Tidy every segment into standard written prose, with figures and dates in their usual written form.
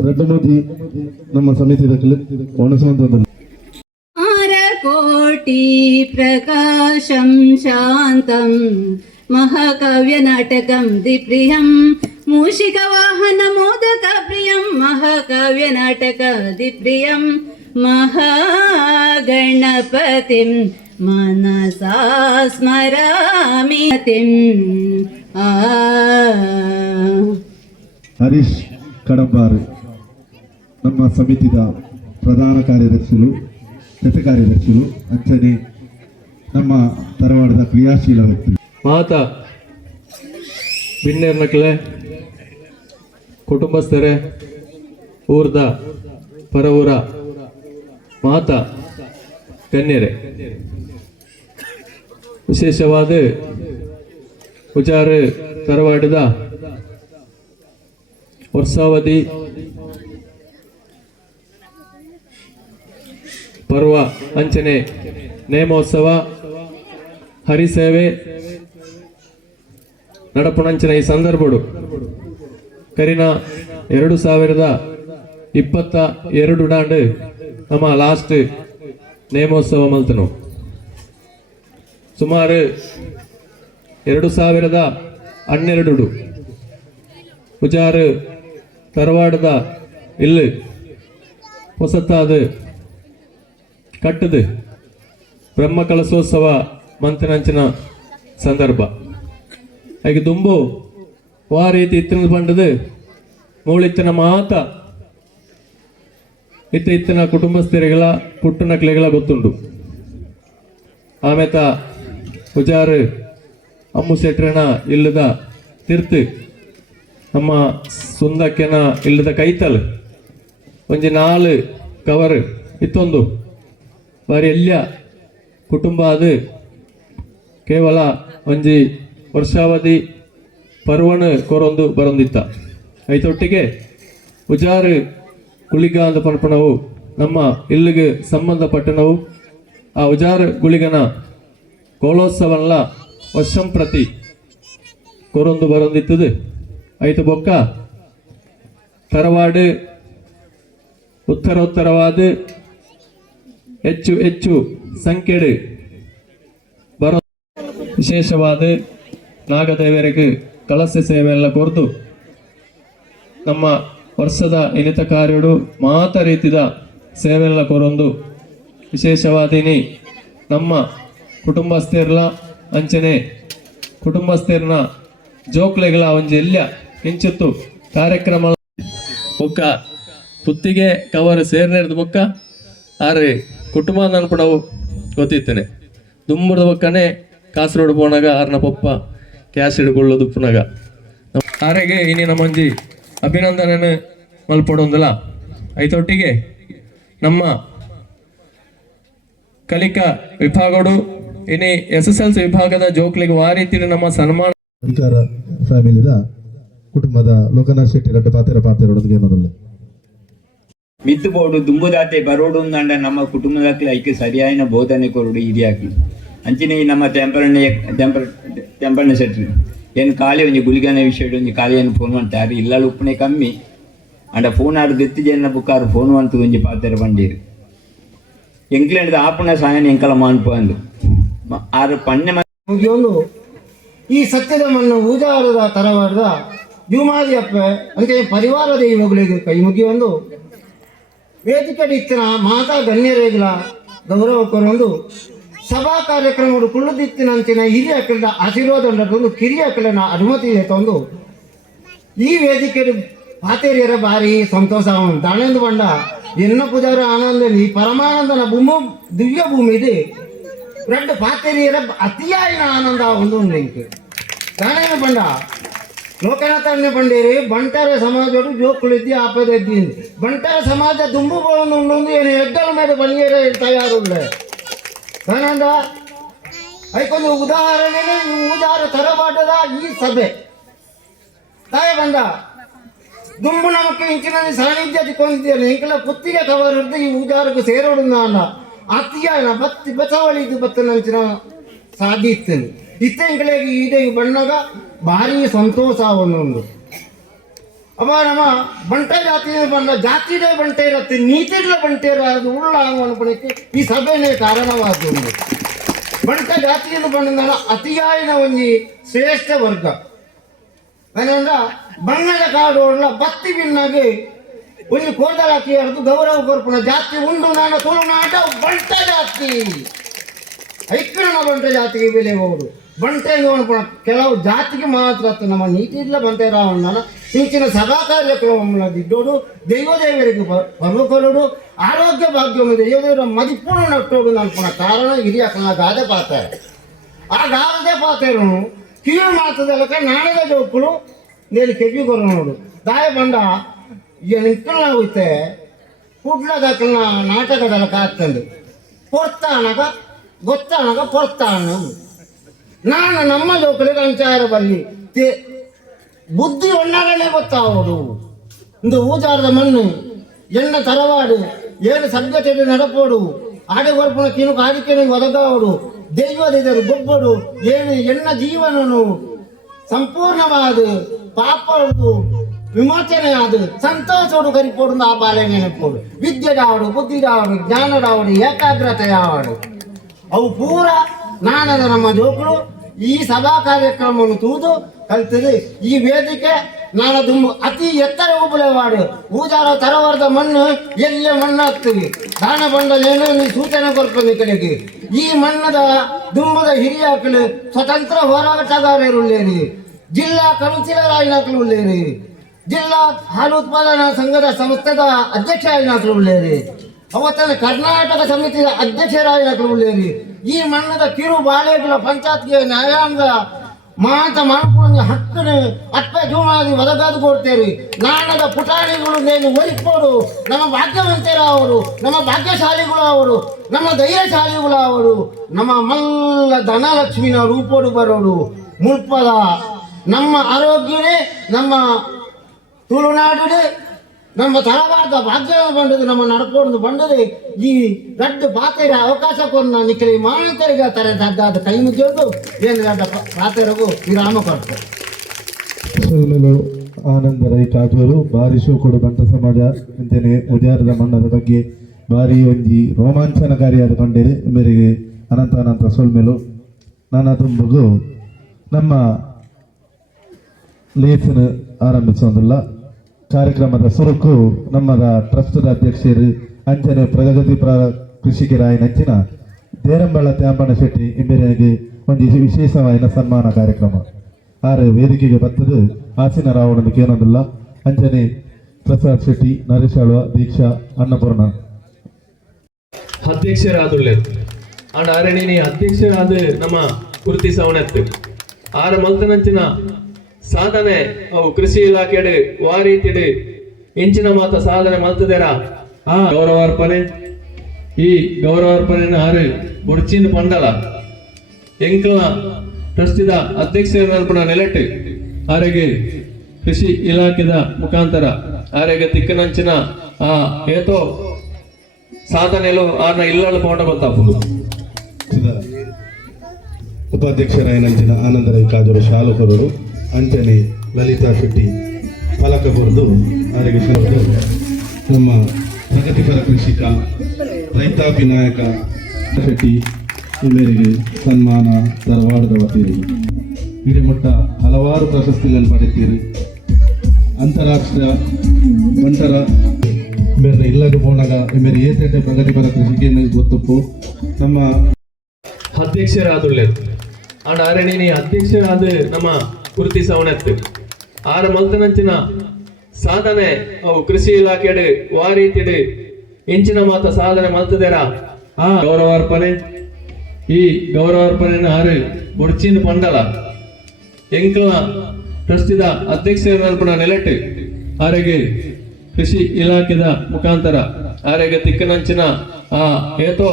ರೆಡ್ಡಮೋದಿ ನಮ್ಮ ಸಮಿತಿಯ ಒಣಸಂದ್ರದಲ್ಲಿ ಕೋಟಿ ಪ್ರಕಾಶಂ ಶಾಂತಂ ಮಹಾಕಾವ್ಯ ನಾಟಕಂ ದಿಪ್ರಿಯಂ ಮೂಷಿಕ ವಾಹನ ಮೋದಕ ಪ್ರಿಯಂ ಮಹಾಕಾವ್ಯ ನಾಟಕ ದಿಪ್ರಿಯಂ ಮಹಾಗಣಪತಿಂ ಮನಸಾ ಸ್ಮರಾಮಿ ಹರೀಶ್ ಕಡಂಬಾರ್ ನಮ್ಮ ಸಮಿತಿಯ ಪ್ರಧಾನ ಕಾರ್ಯದರ್ಶಿಗಳು ಜೊತೆ ಕಾರ್ಯದರ್ಶಿಗಳು ಅಂಚನೆ ನಮ್ಮ ತರವಾಡದ ಕ್ರಿಯಾಶೀಲ ವ್ಯಕ್ತಿ ಮಾತಾ ಬಿನ್ನೇರ್ನಕ್ಲೆ ಕುಟುಂಬಸ್ಥರೇ ಊರ್ದ ಪರವೂರ ಮಾತಾ ಗಣ್ಯರೇ ವಿಶೇಷವಾದ ವಿಚಾರ ತರವಾಡದ ವರ್ಷಾವಧಿ ಪರ್ವ ಅಂಚನೆ ನೇಮೋತ್ಸವ ಹರಿಸೇವೆ ನಡಪುಣಂಚಿನ ಈ ಸಂದರ್ಭಡು ಕರಿನ 2022 ಡಾಂಡ್ ನಮ್ಮ ಲಾಸ್ಟ್ ನೇಮೋತ್ಸವ ಮಲ್ತನು ಸುಮಾರು 2012 ಉಜಾರು ತರವಾಡದ ಇಲ್ಲಿ ಹೊಸತಾದ ಕಟ್ಟದು ಬ್ರಹ್ಮ ಕಲಶೋತ್ಸವ ಮಂತನಂಚಿನ ಸಂದರ್ಭ ಹಾಗೆ ದುಂಬು ವಾ ರೀತಿ ಇತ್ತಿನ ಬಂಡದು ಮೂಳಿತ್ತಿನ ಮಾತ ಇತ್ತಿನ ಕುಟುಂಬಸ್ಥರಿಗಳ ಪುಟ್ಟನಕ್ಲೆಗಳ ಗೊತ್ತುಂಟು ಆಮೇತ ಉಜಾರು ಅಮ್ಮು ಶೆಟ್ರನ ಇಲ್ಲದ ತಿರ್ತು ನಮ್ಮ ಸುಂದಕ್ಕೆನ ಇಲ್ಲದ ಕೈತಲ್ ಒಂಜಿ 4 ಕವರ್ ಇತ್ತೊಂದು ಬಾರಿ ಎಲ್ಲ ಕುಟುಂಬ ಅದು ಕೇವಲ ಒಂಜಿ ವರ್ಷಾವಧಿ ಪರ್ವಣ ಕೊರೊಂದು ಬರೊಂದಿತ್ತ ಐತೊಟ್ಟಿಗೆ ಉಜಾರು ಗುಳಿಗಾಂದ ಪಣಪಣವು ನಮ್ಮ ಇಲ್ಲಿಗೆ ಸಂಬಂಧಪಟ್ಟನವು ಆ ಉಜಾರು ಗುಳಿಗನ ಕೋಲೋತ್ಸವಲ್ಲ ವರ್ಷಂ ಪ್ರತಿ ಕೊರೊಂದು ಬರೊಂದಿತ್ತದು ಐತು ಬೊಕ್ಕ ತರವಾಡು ಉತ್ತರೋತ್ತರವಾದ ಹೆಚ್ಚು ಸಂಖ್ಯೆಡು ಬರೋ ವಿಶೇಷವಾದ ನಾಗದೇವರಿಗೆ ಕಳಸ ಸೇವೆ ಎಲ್ಲ ಕೊರ್ದು ನಮ್ಮ ವರ್ಷದ ಇನಿತ ಕಾರ್ಯಡು ಮಾತ ರೀತಿದ ಸೇವೆಲ್ಲ ಕೊರೊಂದು ವಿಶೇಷವಾದಿನಿ ನಮ್ಮ ಕುಟುಂಬಸ್ಥರ್ಲ ಅಂಚನೆ ಕುಟುಂಬಸ್ಥರ್ನ ಜೋಕ್ಲೆಗಳ ಒಂಜಿ ಎಲ್ಲ ಕಿಂಚಿತ್ತು ಕಾರ್ಯಕ್ರಮ ಬೊಕ್ಕ ಪುತ್ತಿಗೆ ಕವರ್ ಸೇರ್ನೇರ್ದು ಬೊಕ್ಕ ಆರೆ ಕುಟುಂಬ ನೆನಪಡವು ಗೊತ್ತಿತ್ತೇನೆ ದುಂಬುದ ಬೊಕ್ಕನೆ ಕಾಸರೋಡು ಪೋನಾಗ ಆರ್ನ ಪಪ್ಪ ಕ್ಯಾಶ್ ಹಿಡ್ಕೊಳ್ಳೋದು ಪುನಗ ಆರೆಗೆ ಇನ್ನಿನ ಮಂಜಿ ಅಭಿನಂದನೆ ಮಲ್ಪಡೊಂದಲ್ಲ ಐತೊಟ್ಟಿಗೆ ನಮ್ಮ ಕಲಿಕಾ ವಿಭಾಗಡು ಇನಿ SSLC ವಿಭಾಗದ ಜೋಕ್ಲಿಗೆ ಆ ರೀತಿ ನಮ್ಮ ಸನ್ಮಾನ ಅಧಿಕಾರ ಫ್ಯಾಮಿಲಿದ ಕುಟುಂಬದ ಲೋಕನಾಥ್ ಶೆಟ್ಟಿ ರಡ್ಡ ಪಾತೆರೊಂದಿಗೆ ಏನದಲ್ಲ ಮಿತ್ತುಬೋಡು ದುಂಬುದಾತೆ ಬರೋಡು ಅಂಡ ನಮ್ಮ ಕುಟುಂಬದಕ್ಕೆ ಐಕೆ ಸರಿಯಾದ ಬೋಧನೆ ಕೊರಡು ಹಿರಿಯಾಕಿ ಅಂಚಿನ ನಮ್ಮ ತೆಂಪಣ್ಣ ಶೆಟ್ಟಿ ಏನು ಖಾಲಿ ಒಂಜಿ ಗುಳಿಗನ ವಿಷಯ ಒಂಜಿ ಖಾಲಿ ಏನು ಫೋನ್ ಮಾಡ್ತಾರೆ ಇಲ್ಲ ಉಪ್ಪನೆ ಕಮ್ಮಿ ಅಂಡ ಫೋನ್ ಆಡ್ದು ಎತ್ತಿಜನ ಬುಕ್ಕಾರು ಫೋನ್ ಅಂತ ಒಂಜಿ ಪಾತೆರ ಬಂಡೀರು ಎಂಕ್ಲೆಂಡ್ ಆಪಣ ಸಾಯನ ಎಂಕಲ ಮಾನ್ಪ ಅಂದು ಆರು ಪಣ್ಣೆ ಮುಗಿಯೊಂದು ಈ ಸತ್ಯದ ಮಣ್ಣು ಊಜಾರದ ತರವಾರದ ಜೂಮಾದಿಯಪ್ಪ ಅಂತೆ ಪರಿವಾರ ದೈವಗಳಿಗೆ ಕೈ ಮುಗಿಯೊಂದು ವೇದಿಕೆ ಇತ್ತಿನ ಮಾತಾ ಗಣ್ಯರೇಗಳ ಗೌರವ ಕೊರೊಂದು ಸಭಾ ಕಾರ್ಯಕ್ರಮಗಳು ಕುಳ್ಳುದಿತ್ತಿನಂಚಿನ ಹಿರಿಯ ಕಳೆದ ಆಶೀರ್ವಾದ ಉಂಟು ಕಿರಿಯ ಕಳೆನ ಅನುಮತಿ ತಂದು ಈ ವೇದಿಕೆ ಪಾತೇರಿಯರ ಭಾರಿ ಸಂತೋಷ ದಾಣೆಂದು ಬಂಡ ಎನ್ನ ಪೂಜಾರ ಆನಂದ ಈ ಪರಮಾನಂದನ ದಿವ್ಯ ಭೂಮಿ ಇದೆ రెండు పాతేరియರ ಅತಿಯಾಯಿನ ಆನಂದ ಒಂದು ನಿಂಗೆ ದಾಣೆನ ಬಂಡ ಲೋಕನಾಥನ್ನೇ ಬಂಡೇರಿ ಬಂಟಾರ ಸಮಾಜಡು ಜೋಕುಳಿದ್ದಿ ಆಪದಿದ್ದಿ ಬಂಟಾರ ಸಮಾಜ ದುಂಬು ಒಂದು ಏನು ಎಗ್ಗಲ ಮೇಲೆ ಬನ್ನಿಯರ ತಯಾರುಳ್ಳ ಆನಂದ ಐಕೊಂದು ಉದಾಹರಣೆ ಉದಾರ ತರಬಾಟದ ಈ ಸಭೆ ತಾಯ ಬಂದ ದುಂಬು ನಮಕ್ಕೆ ಇಂಚಿನ ಸಾನ್ನಿಧ್ಯ ತಿಕ್ಕೊಂಡಿದ್ದೇನೆ ಇಂಕಲ ಪುತ್ತಿಗೆ ಕವರ್ ಹಿಡಿದು ಈ ಉದಾರಕ್ಕೆ ಸೇರೋಡು ಅನ್ನ ಅತಿಯಾನ ಬತ್ತಿ ಬಸವಳಿದು ಬತ್ತನಂಚಿನ ಸಾಧ್ಯ ಇತ್ತೇನೆ ಇತ್ತೆ ಇಂಕಲೆಗೆ ಇದೆ ಬಣ್ಣಗ ಭಾರಿ ಸಂತೋಷ ಒಂದೊಂದು ಅವ ನಮ್ಮ ಬಂಟ ಜಾತಿ ಬಂದ ಜಾತಿದೇ ಬಂಟೆ ಇರತ್ತೆ ನೀತಿಡ್ಲ ಬಂಟೆ ಇರೋದು ಉಳ್ಳ ಅನ್ಕೊಳಕ್ಕೆ ಈ ಸಭೆನೇ ಕಾರಣವಾದ ಬಂಟ ಜಾತಿಯನ್ನು ಬಂದ ಅತಿಯಾಯಿನ ಒಂದು ಶ್ರೇಷ್ಠ ವರ್ಗ ಅದರಿಂದ ಬಣ್ಣದ ಕಾಡು ಉಳ್ಳ ಬತ್ತಿ ಬಿನ್ನಾಗಿ ಒಂದು ಕೋದಲಾಕಿ ಹರಿದು ಗೌರವ ಕೊರ್ಪಣ ಜಾತಿ ಉಂಡು ನಾನು ತುಳುನಾಟ ಬಂಟ ಜಾತಿ ಐಕ್ಯನ ಬಂಟ ಜಾತಿಗೆ ಬೆಲೆ ಹೋಗುದು ಬಂಟೆ ಅನ್ಕೊಳ ಕೆಲವು ಜಾತಿಗೆ ಮಾತ್ರ ನಮ್ಮ ನೀತಿಡ್ಲ ಬಂಟೆ ರಾವಣ್ಣನ ಇಂಚಿನ ಸಭಾ ಕಾರ್ಯಕ್ರಮ ದಿದ್ದೋಡು ದೈವದೇವರಿಗೆ ಬರ್ಬೇಕೊಡು ಆರೋಗ್ಯ ಭಾಗ್ಯವನ್ನು ದೈವದೇವರ ಮದಿಪೂರ್ಣ ನಟ್ಟೋಡು ಅನ್ಕೊಳ ಕಾರಣ ಹಿರಿಯ ಗಾದೆ ಪಾತಾರೆ ಆ ಗಾದೆ ಪಾತೆರನು ಕಿವಿ ಮಾತದಲ್ಲಕ ನಾಣದ ಜೋಕುಳು నేను ಕೆಬ್ಬಿ ಕೊರೋಡು ದಾಯ ಬಂಡ ಈಗ ನಿಕ್ಕಲ್ನ ಹೋಯ್ತೆ ಕುಡ್ಲ ದಕ್ಕಲ್ನ ನಾಟಕದಲ್ಲ ಕಾತ್ತಂದು ಪೊರ್ತಾನಗ ಗೊತ್ತಾನಗ ಪೊರ್ತಾನ ನಾನು ನಮ್ಮ ಜೋಕುಳಿಗೆ ಅಂಚಾರ ಬಲ್ಲಿ ಬುದ್ಧಿ ಒಣ್ಣಾಗಲೇ ಗೊತ್ತಾಗೋದು ಇಂದು ಊಜಾರದ ಮಣ್ಣು ಎಣ್ಣ ತರವಾಡು ಏನು ಸಭ್ಯತೆ ನಡಪೋಡು ಆಡೆ ಬರ್ಪಣ ಕಿನು ಕಾಡಿಕೆ ಒದಗಾವಡು ದೈವದಿದರು ಗೊಬ್ಬಡು ಏನು ಎಣ್ಣ ಜೀವನನು ಸಂಪೂರ್ಣವಾದ ಪಾಪಡು ವಿಮೋಚನೆ ಆದ ಸಂತೋಷೋಡು ಕರಿಪೋಡು ಆ ಬಾಲೆ ನೆನಪೋಡು ವಿದ್ಯೆಡಾವಡು ಬುದ್ಧಿಡಾವಡು ಜ್ಞಾನಡಾವಡು ಏಕಾಗ್ರತೆಯಾವಡು ಅವು ಪೂರ ನಾನದ ನಮ್ಮ ಜೋಕುಳು ಈ ಸಭಾ ಕಾರ್ಯಕ್ರಮವನ್ನು ತೂದು ಕಲ್ತದೆ ಈ ವೇದಿಕೆ ನಾಳೆ ದುಂಬು ಅತಿ ಎತ್ತರ ಉಬಳೆವಾಡು ಊಜಾರ ತರವರದ ಮಣ್ಣು ಎಲ್ಲೇ ಮಣ್ಣು ಹಾಕ್ತೀವಿ ದಾನ ಬಂಡಲೇನು ನೀ ಸೂಚನೆ ಕೊಡ್ತೀನಿ ಕಡೆಗೆ ಈ ಮಣ್ಣದ ದುಂಬದ ಹಿರಿಯಾಕಲು ಸ್ವತಂತ್ರ ಹೋರಾಟಗಾರರು ಉಳ್ಳೇರಿ ಜಿಲ್ಲಾ ಕೌನ್ಸಿಲರ್ ಆಯ್ನಾಕಲು ಉಳ್ಳೇರಿ ಜಿಲ್ಲಾ ಹಾಲು ಉತ್ಪಾದನಾ ಸಂಘದ ಸಂಸ್ಥೆದ ಅಧ್ಯಕ್ಷ ಆಯ್ನಾಕಲು ಉಳ್ಳೇರಿ ಅವತ್ತನ ಕರ್ನಾಟಕ ಸಮಿತಿಯ ಅಧ್ಯಕ್ಷರಾಯ್ನಾಕಲು ಉಳ್ಳೇರಿ ಈ ಮಣ್ಣದ ಕಿರು ಬಾಳೆಗಳ ಪಂಚಾಯತ್ಗೆ ನ್ಯಾಯಾಂಗ ಮಾತ ಮಾಡ್ಕೊಂಡು ಹಕ್ಕನ್ನು ಅಪ್ಪೆ ಜೂಮಾಗಿ ಒದಗಾದು ಕೊಡ್ತೇವೆ ನಾಣದ ಪುಟಾಣಿಗಳು ನೇನು ಒರಿಪೋಡು ನಮ್ಮ ಭಾಗ್ಯವಂತರ ಅವರು ನಮ್ಮ ಭಾಗ್ಯಶಾಲಿಗಳು ಅವರು ನಮ್ಮ ಧೈರ್ಯಶಾಲಿಗಳು ಅವರು ನಮ್ಮ ಮಲ್ಲ ಧನಲಕ್ಷ್ಮಿನ ರೂಪೋಡು ಬರೋಡು ಮುಲ್ಪದ ನಮ್ಮ ಆರೋಗ್ಯವೇ ನಮ್ಮ ತುಳುನಾಡು ನಮ್ಮ ತರವಾದ ಭಾಗ್ಯ ಬಂಡದು ನಮ್ಮ ನಡ್ಕೊಂಡು ಬಂಡದು ಈ ದೊಡ್ಡ ಪಾತೆರ ಅವಕಾಶ ಕೊಂಡು ನಿಖಲಿ ಮಾಂತರಿಗೆ ತರ ದಡ್ಡಾದ ಕೈ ಮುಗಿಯೋದು ಏನು ದೊಡ್ಡ ಪಾತೆರಗೂ ವಿರಾಮ ಕೊಡ್ತಾರೆ ಸೋಲಲು ಆನಂದ ರೈ ಕಾಜೂರು ಬಾರಿ ಶೋಕೊಡು ಬಂಟ ಸಮಾಜ ಅಂತೇನೆ ಉದ್ಯಾರದ ಮಣ್ಣದ ಬಗ್ಗೆ ಬಾರಿ ಒಂಜಿ ರೋಮಾಂಚನಕಾರಿಯಾದ ಕಂಡಿರಿ ಮೇರೆಗೆ ಅನಂತ ಅನಂತ ಸೊಲ್ಮೆಲು ನನ್ನ ತುಂಬಗೂ ನಮ್ಮ ಲೇಖನ ಆರಂಭಿಸೋದಿಲ್ಲ ಕಾರ್ಯಕ್ರಮದ ಸುರುಕು ನಮ್ಮದ ಟ್ರಸ್ಟದ ಅಧ್ಯಕ್ಷರು ಅಂಚನೆ ಪ್ರಗತಿಪರ ಕೃಷಿಕರಾಯ ನಂಚಿನ ದೇರಂಬಳ ತ್ಯಾಂಬಣ ಶೆಟ್ಟಿ ಇಂಬೆರೆಗೆ ಒಂದು ವಿಶೇಷವಾದ ಸನ್ಮಾನ ಕಾರ್ಯಕ್ರಮ ಆರು ವೇದಿಕೆಗೆ ಬರ್ತದೆ ಆಸಿನ ರಾವಣಕ್ಕೆ ಏನೋದಿಲ್ಲ ಅಂಚನೆ ಪ್ರಸಾದ್ ಶೆಟ್ಟಿ ನರೇಶ್ ಆಳ್ವ ದೀಕ್ಷಾ ಅನ್ನಪೂರ್ಣ ಅಧ್ಯಕ್ಷರಾದುಳ್ಳೆ ಅಂಡ್ ಆರಣಿ ಅಧ್ಯಕ್ಷರಾದ ನಮ್ಮ ಕುರ್ತಿ ಸವಣತ್ತು ಆರ ಮಲ್ತನಂಚಿನ ಸಾಧನೆ ಅವು ಕೃಷಿ ಇಲಾಖೆಡು ವಾರೀತಿಡು ಇಂಚಿನ ಮಾತ ಸಾಧನೆ ಮಲ್ತದೇರ ಆ ಗೌರವಾರ್ಪಣೆ ಈ ಗೌರವಾರ್ಪಣೆನ ಆರು ಬುಡ್ಚಿನ ಪಂಡಲ ಎಂಕಲ್ನ ಟ್ರಸ್ಟಿದ ಅಧ್ಯಕ್ಷರನ್ನ ನೆಲೆಟ್ಟು ಆರೆಗೆ ಕೃಷಿ ಇಲಾಖೆದ ಮುಖಾಂತರ ಆರೆಗೆ ತಿಕ್ಕನಂಚಿನ ಆ ಏತೋ ಸಾಧನೆಲು ಆರ್ನ ಇಲ್ಲಳು ಪೋಂಡ ಗೊತ್ತಾಪುದು ಉಪಾಧ್ಯಕ್ಷರಾಯನಂಚಿನ ಆನಂದರೈ ಕಾಜೂರು ಶಾಲುಕರರು ಅಂಚನೆ ಲಲಿತಾ ಶೆಟ್ಟಿ ಫಲಕ ಬರೆದು ಆರೋಗ್ಯ ನಮ್ಮ ಪ್ರಗತಿಪರ ಕೃಷಿಕ ರೈತಾಪಿ ನಾಯಕ ಶೆಟ್ಟಿ ಇವರಿಗೆ ಸನ್ಮಾನ ಧಾರವಾಡದ ವತಿಯಲ್ಲಿ ಹಿರೇಮಟ್ಟ ಹಲವಾರು ಪ್ರಶಸ್ತಿಗಳನ್ನು ಪಡೆಯುತ್ತೀರಿ ಅಂತಾರಾಷ್ಟ್ರೀಯ ಬಂಟರ ಬೇರೆ ಇಲ್ಲದ ಪೋಣಗ ಮೇರೆ ಏತೇಟೆ ಪ್ರಗತಿಪರ ಕೃಷಿಕೆಯನ್ನು ಗೊತ್ತಪ್ಪು ನಮ್ಮ ಅಧ್ಯಕ್ಷರಾದುಳ್ಳೆ ಅಂಡ್ ಆರಣಿ ಅಧ್ಯಕ್ಷರಾದ ನಮ್ಮ ಕುರ್ತಿ ಸವಣತ್ತು ಆರ ಮಲ್ತನಂಚಿನ ಸಾಧನೆ ಅವು ಕೃಷಿ ಇಲಾಖೆಡು ವಾರೀತಿಡು ಇಂಚಿನ ಮಾತ ಸಾಧನೆ ಮಲ್ತದೇರ ಆ ಗೌರವಾರ್ಪಣೆ ಈ ಗೌರವಾರ್ಪಣೆನ ಆರು ಬುಡ್ಚಿನ ಪಂಡಲ ಎಂಕಲ್ನ ಟ್ರಸ್ಟಿದ ಅಧ್ಯಕ್ಷರನ್ನ ನೆಲೆಟ್ಟು ಆರೆಗೆ ಕೃಷಿ ಇಲಾಖೆದ ಮುಖಾಂತರ ಆರೆಗೆ ತಿಕ್ಕನಂಚಿನ ಆ ಏತೋ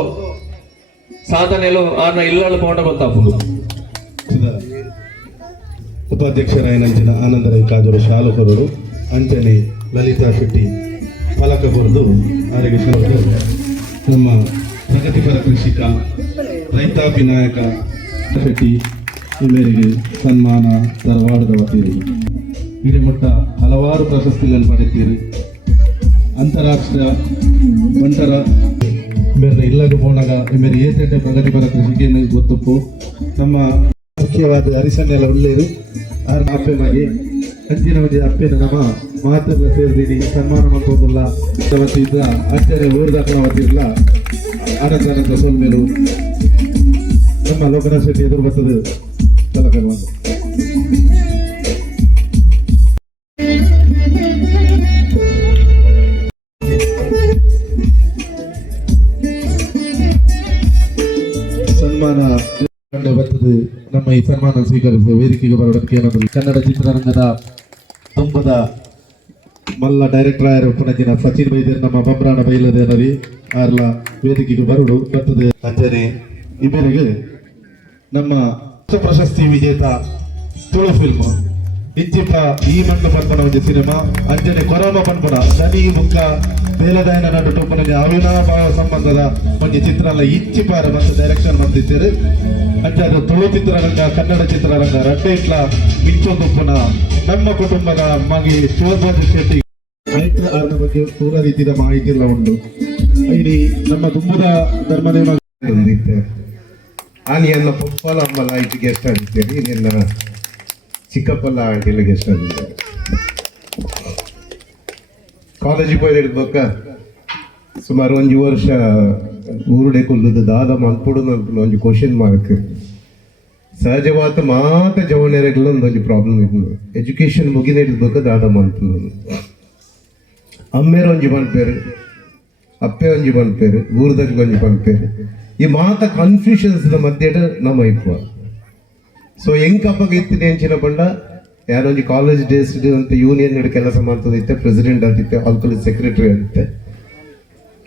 ಸಾಧನೆಲು ಆರ್ನ ಇಲ್ಲಳು ಪೋಂಡ ಗೊತ್ತಾಪುದು ಉಪಾಧ್ಯಕ್ಷರಾಯನಂಚಿನ ಆನಂದರೈ ಕಾಜೂರು ಶಾಲುಕರರು ಅಂಚನೆ ಲಲಿತಾ ಶೆಟ್ಟಿ ಫಲಕ ಬರೆದು ಆರೋಗ್ಯ ನಮ್ಮ ಪ್ರಗತಿಪರ ಕೃಷಿಕ ರೈತಾಪಿ ನಾಯಕ ಶೆಟ್ಟಿ ಇವರಿಗೆ ಸನ್ಮಾನ ಧಾರವಾಡದ ವತಿಯಲ್ಲಿ ಇಡೀ ಹಲವಾರು ಪ್ರಶಸ್ತಿಗಳನ್ನು ಪಡೆತೀರಿ. ಅಂತಾರಾಷ್ಟ್ರೀಯ ಬಂಟರ ಬೇರೆ ಇಲ್ಲದ ಬೋಣಗ ಬೇರೆ ಏತೆಂಟೆ ಪ್ರಗತಿಪರ ಕೃಷಿಗೆ ಗೊತ್ತುಪ್ಪು ನಮ್ಮ ಮುಖ್ಯವಾದ ಅರಿಸನ್ನೆಲ್ಲ ಒಳ್ಳೆಯದು ಆರು ಅಪ್ಪೆ ಮಾಡಿ ಅಂಚಿನ ಒಂದು ಅಪ್ಪೆನ ನಮ್ಮ ಮಾತೆಲ್ಲ ಸೇರಿದೀನಿ ಸನ್ಮಾನ ಮಾಡ್ಬೋದಿಲ್ಲ ವತಿಯಿಂದ ಅಚ್ಚರಿ ಊರ್ದಾಕನ ವತಿಯಿಲ್ಲ ಆನಂದ ಸೋಲ್ಮೇಲು ನಮ್ಮ ಲೋಕನಾಥ್ ಶೆಟ್ಟಿ ಎದುರು ಬರ್ತದೆ ಕಲಕರ್ವಾದ ಸನ್ಮಾನ ಬರ್ತದೆ. ನಮ್ಮ ಈ ಸನ್ಮಾನ ಸ್ವೀಕರಿಸುವ ವೇದಿಕೆಗೆ ಬರೋದಕ್ಕೆ ಏನಾದರೂ ಕನ್ನಡ ಚಿತ್ರರಂಗದ ತುಂಬದ ಮಲ್ಲ ಡೈರೆಕ್ಟರ್ ಆಯ್ರ ಪುನಜಿನ ಸಚಿನ್ ಬೈದೇರ್ ನಮ್ಮ ಬಬ್ರಾಣ ಬೈಲದೇನರಿ ಆರ್ಲ ವೇದಿಕೆಗೆ ಬರುಡು ಬರ್ತದೆ. ಅಂಜನೆ ಇಬ್ಬರಿಗೆ ನಮ್ಮ ಪ್ರಶಸ್ತಿ ವಿಜೇತ ತುಳು ಫಿಲ್ಮ್ ಇಂಚಿಪ ಈ ಮಣ್ಣು ಪನ್ಪನ ಒಂದು ಸಿನಿಮಾ ಅಂಜನೆ ಕೊರೋನಾ ಪನ್ಪನ ದನಿ ಮುಖ ಬೇಲದಾಯನ ನಡು ಟೊಪ್ಪನಿಗೆ ಅವಿನಾಭಾವ ಸಂಬಂಧದ ಒಂದು ಚಿತ್ರ ಎಲ್ಲ ಇಂಚಿಪಾರ ಮತ್ತು ಡೈರೆಕ್ಷನ್ ಬಂದಿದ್ದಾರೆ. ಅಂಚಾದ ತುಳು ಚಿತ್ರರಂಗ ಕನ್ನಡ ಚಿತ್ರರಂಗ ರಡ್ಡೆ ಇಟ್ಲ ಮಿಂಚೊಂದುಪ್ಪನ ನಮ್ಮ ಕುಟುಂಬದ ಮಗಿ ಶಿವಧ್ವಜ ಶೆಟ್ಟಿ ರೈತರ ಆರ್ನ ಬಗ್ಗೆ ಪೂರ ರೀತಿಯ ಮಾಹಿತಿ ಎಲ್ಲ ಉಂಟು. ಇಲ್ಲಿ ನಮ್ಮ ತುಂಬದ ಧರ್ಮನೇಮ ಆನಿ ಎಲ್ಲ ಪಪ್ಪಲ ಅಮ್ಮಲ ಆಯ್ತು ಗೆಸ್ಟ್ ಆಗಿದ್ದೇನೆ. ಇದೆಲ್ಲ ಚಿಕ್ಕಪ್ಪಲ್ಲ ಆಂಟಿಲ್ಲ ಗೆಸ್ಟ್ ಆಗಿದ್ದಾರೆ. ಕಾಲೇಜಿಗೆ ಹೋಗಿ ಹಿಡ್ಬೇಕ ಸುಮಾರು 1 ವರ್ಷ ಊರುಡೆ ಕೊಲ್ಲುದು ದಾದ ಮಲ್ಪುಡು ಅಂತ ಒಂದು ಕ್ವಶನ್ ಮಾರ್ಕ್. ಸಹಜವಾದ ಮಾತ ಜವನೆರೆಗಳ ಒಂದು ಪ್ರಾಬ್ಲಮ್ ಇತ್ತು. ಎಜುಕೇಶನ್ ಮುಗಿನ ಹಿಡ್ಬೇಕ ದಾದ ಮಲ್ಪುಡು ಅಮ್ಮೇರ ಒಂಜಿ ಪನ್ಪೇರು ಅಪ್ಪೆ ಒಂಜಿ ಪನ್ಪೇರು ಊರದಾಗ ಒಂಜಿ ಪನ್ಪೇರು ಈ ಮಾತ ಕನ್ಫ್ಯೂಷನ್ಸ್ ಮಧ್ಯೆ ನಮ್ಮ ಇಪ್ಪ. ಸೊ ಹೆಂಗಪ್ಪಾಗ ಇತ್ತಿದೆ ಅಂಚಿನ ಬಂಡ ಯಾರೊಂದು ಕಾಲೇಜ್ ಡೇಸ್ ಅಂತ ಯೂನಿಯನ್ ಕೆಲಸ ಮಾಡ್ತದಿತ್ತೆ, ಪ್ರೆಸಿಡೆಂಟ್ ಆದಿತ್ತೆ, ಆಲ್ ಕಾಲೇಜ್ ಸೆಕ್ರೆಟರಿ ಆದಿತ್ತೆ.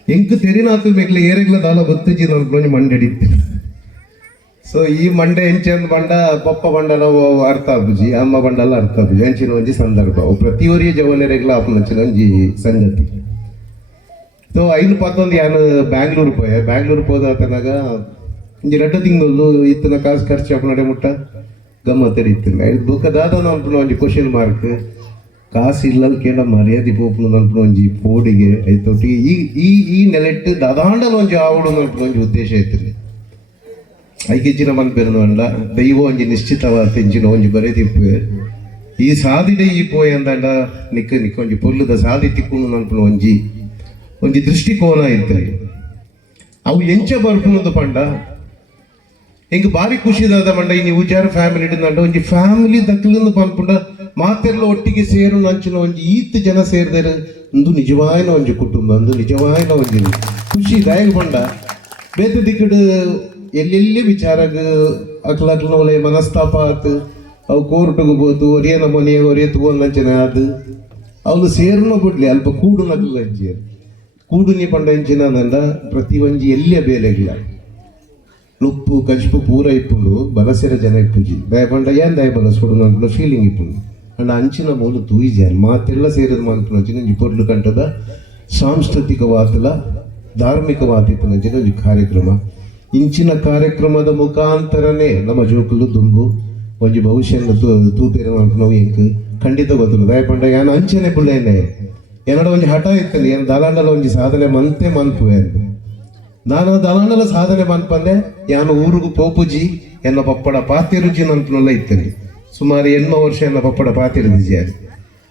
ಹೆಂಗ್ ತೆರಿನಾತು ಮೇಗ್ಲೆ ಏರೆಗ್ಲ ದಾಲ ಗೊತ್ತಿಜ್ಜಿ ನಾನು ಮಂಡೆ ಹಿಡಿತ್ತೆ. ಸೊ ಈ ಮಂಡೆ ಹೆಂಚಂದ್ ಬಂಡ ಪಪ್ಪ ಬಂಡಲ ಅರ್ಥ ಆಗುಜಿ ಅಮ್ಮ ಬಂಡಲ ಅರ್ಥ ಆಗುಜಿ ಹೆಂಚಿನ ಒಂಜಿ ಸಂದರ್ಭ ಪ್ರತಿಯೊರಿಯ ಜವನರೆಗ್ಲ ಆಪುನಂಚಿನ ಒಂಜಿ ಸಂಗತಿ. ಸೊ ಐದು ಪತ್ತೊಂದು ಯಾನು ಬ್ಯಾಂಗ್ಳೂರು ಹೋದ ತನಗ ಒಂಜಿ 2 ತಿಂಗಳು ಇತ್ತನ ಕಾಸು ಖರ್ಚು ಹಾಕೊಂಡೆ ಮುಟ್ಟ ಗಮ್ಮತ್ತಡಿ ಇತ್ತಿನ ಐದು ಬುಕ್ಕದಾದ ಅನ್ಪುನ ಒಂಜಿ ಕ್ವಶನ್ ಮಾರ್ಕ್ ಕಾಸು ಇಲ್ಲದ ಕೇಳ ಮರ್ಯಾದೆ ಪೋಪುನ ಅನ್ಪುನ ಒಂಜಿ ಪೋಡಿಗೆ ಐತೊಟ್ಟಿಗೆ ಈ ನೆಲೆಟ್ಟು ದಾದಾಂಡಲ ಒಂಜಿ ಆವಡು ಅನ್ಪುನ ಒಂಜಿ ಉದ್ದೇಶ ಐತಿರಿ. ಐಕಿಚ್ಚಿನ ಮನ್ಪೇರನು ಅಂಡ ದೈವ ಒಂಜಿ ನಿಶ್ಚಿತವಾದ ತೆಂಚಿನ ಒಂಜಿ ಬರೆದಿಪ್ಪು ಈ ಸಾಧಿಡೆ ಈ ಪೋಯ್ ಅಂದಂಡ ನಿಕ್ಕ ಒಂಜಿ ಪೊಲ್ಲುದ ಸಾಧಿ ತಿಕ್ಕುನು ಅನ್ಪುನ ಒಂಜಿ ದೃಷ್ಟಿಕೋನ ಇರ್ತದೆ. ಅವು ಎಂಚ ಬರ್ಪುನದು ಪಂಡ ಹಿಂಗ ಬಾರಿ ಖುಷಿದಾದ ಮಂಡ ಇನ್ನು ವಿಚಾರ ಫ್ಯಾಮಿಲಿ ಇಡಂಡ ಒಂಜಿ ಫ್ಯಾಮಿಲಿ ದಕ್ಕಲಿಂದ ಪನ್ಪುಂಡ ಮಾತೆಲ್ಲ ಒಟ್ಟಿಗೆ ಸೇರು ನಂಚಿನ ಒಂಜಿ ಈತ್ ಜನ ಸೇರಿದರೆ ಒಂದು ನಿಜವಾಯಿನ ಒಂಜಿ ಕುಟುಂಬ ಒಂದು ನಿಜವಾಯಿನ ಒಂಜಿ ಖುಷಿ ದಾಯಗ ಪಂಡ ಬೇತ ದಿಕ್ಕಡು ಎಲ್ಲೆಲ್ಲಿ ವಿಚಾರಗ ಅಕ್ಲಕ್ಲ ಒಲೆ ಮನಸ್ತಾಪ ಆತು ಅವು ಕೋರ್ಟ್ಗೆ ಬೋದು ಒರಿಯನ ಮನೆ ಒರಿಯ ತಗೊಂಡಂಚನೆ ಅದು ಅವಳು ಸೇರ್ನ ಬಿಡ್ಲಿ ಅಲ್ಪ ಕೂಡು ನಗಲು ಅಂಜಿ ಕೂಡು ನೀ ಪಂಡ ಅಂಚಿನ ಪ್ರತಿ ಒಂಜಿ ಎಲ್ಲಿಯ ಬೇಲೆಗಿಲ್ಲ ಉಪ್ಪು ಕಚ್ಪು ಪೂರ ಇಪ್ಪುಂಡು ಬಲಸೆರ ಜನ ಇಪ್ಪುಜಿ ದಯಪಂಡ ಏನ್ ದಯ ಬಲಸ್ಕೊಡು ಅನ್ಕೊಂಡು ಫೀಲಿಂಗ್ ಇಪ್ಪುಂಡು ಅಂಡ್ ಅಂಚಿನ ಮೂಲು ತೂಯಿಜಿ ಮಾತೆಲ್ಲ ಸೇರಿದ ಮನ್ಪುನ ಅಂಚಿನ ಪೊರ್ಲು ಕಂಟದ ಸಾಂಸ್ಕೃತಿಕ ವಾತಲ ಧಾರ್ಮಿಕ ವಾತಿಪ್ಪನ ಅಂಚಿನ ಒಂಜಿ ಕಾರ್ಯಕ್ರಮ. ಇಂಚಿನ ಕಾರ್ಯಕ್ರಮದ ಮುಖಾಂತರನೇ ನಮ್ಮ ಜೋಕುಲು ದುಂಬು ಒಂಜಿ ಭವಿಷ್ಯನ ತೂಪೇರ ನಾವು ಎಂಕ್ ಖಂಡಿತ ಗೊತ್ತಿಲ್ಲ ದಯಪಂಡ ಯಾನು ಅಂಚನೆ ಪುಳ್ಳೇನೆ ಏನಡ ಒಂಜಿ ಹಠ ಇತ್ತಲ್ಲಿ ಏನು ದಲಾಂಡಲ ಒಂಜಿ ಸಾಧನೆ ಮನ್ಪುವೆ ಅಂತ ನಾನು ದಲಾಂಡಲ ಸಾಧನೆ ಮನ್ಪಂದೆ ಯಾನು ಊರಿಗೂ ಪೋಪುಜಿ ಎನ್ನ ಪಪ್ಪಡ ಪಾತಿರುಜಿ ನಂತನೆಲ್ಲ ಇತ್ತಲ್ಲಿ ಸುಮಾರು 8 ವರ್ಷ ಎನ್ನ ಪಪ್ಪಡ ಪಾತಿರುಜಿ ಅದು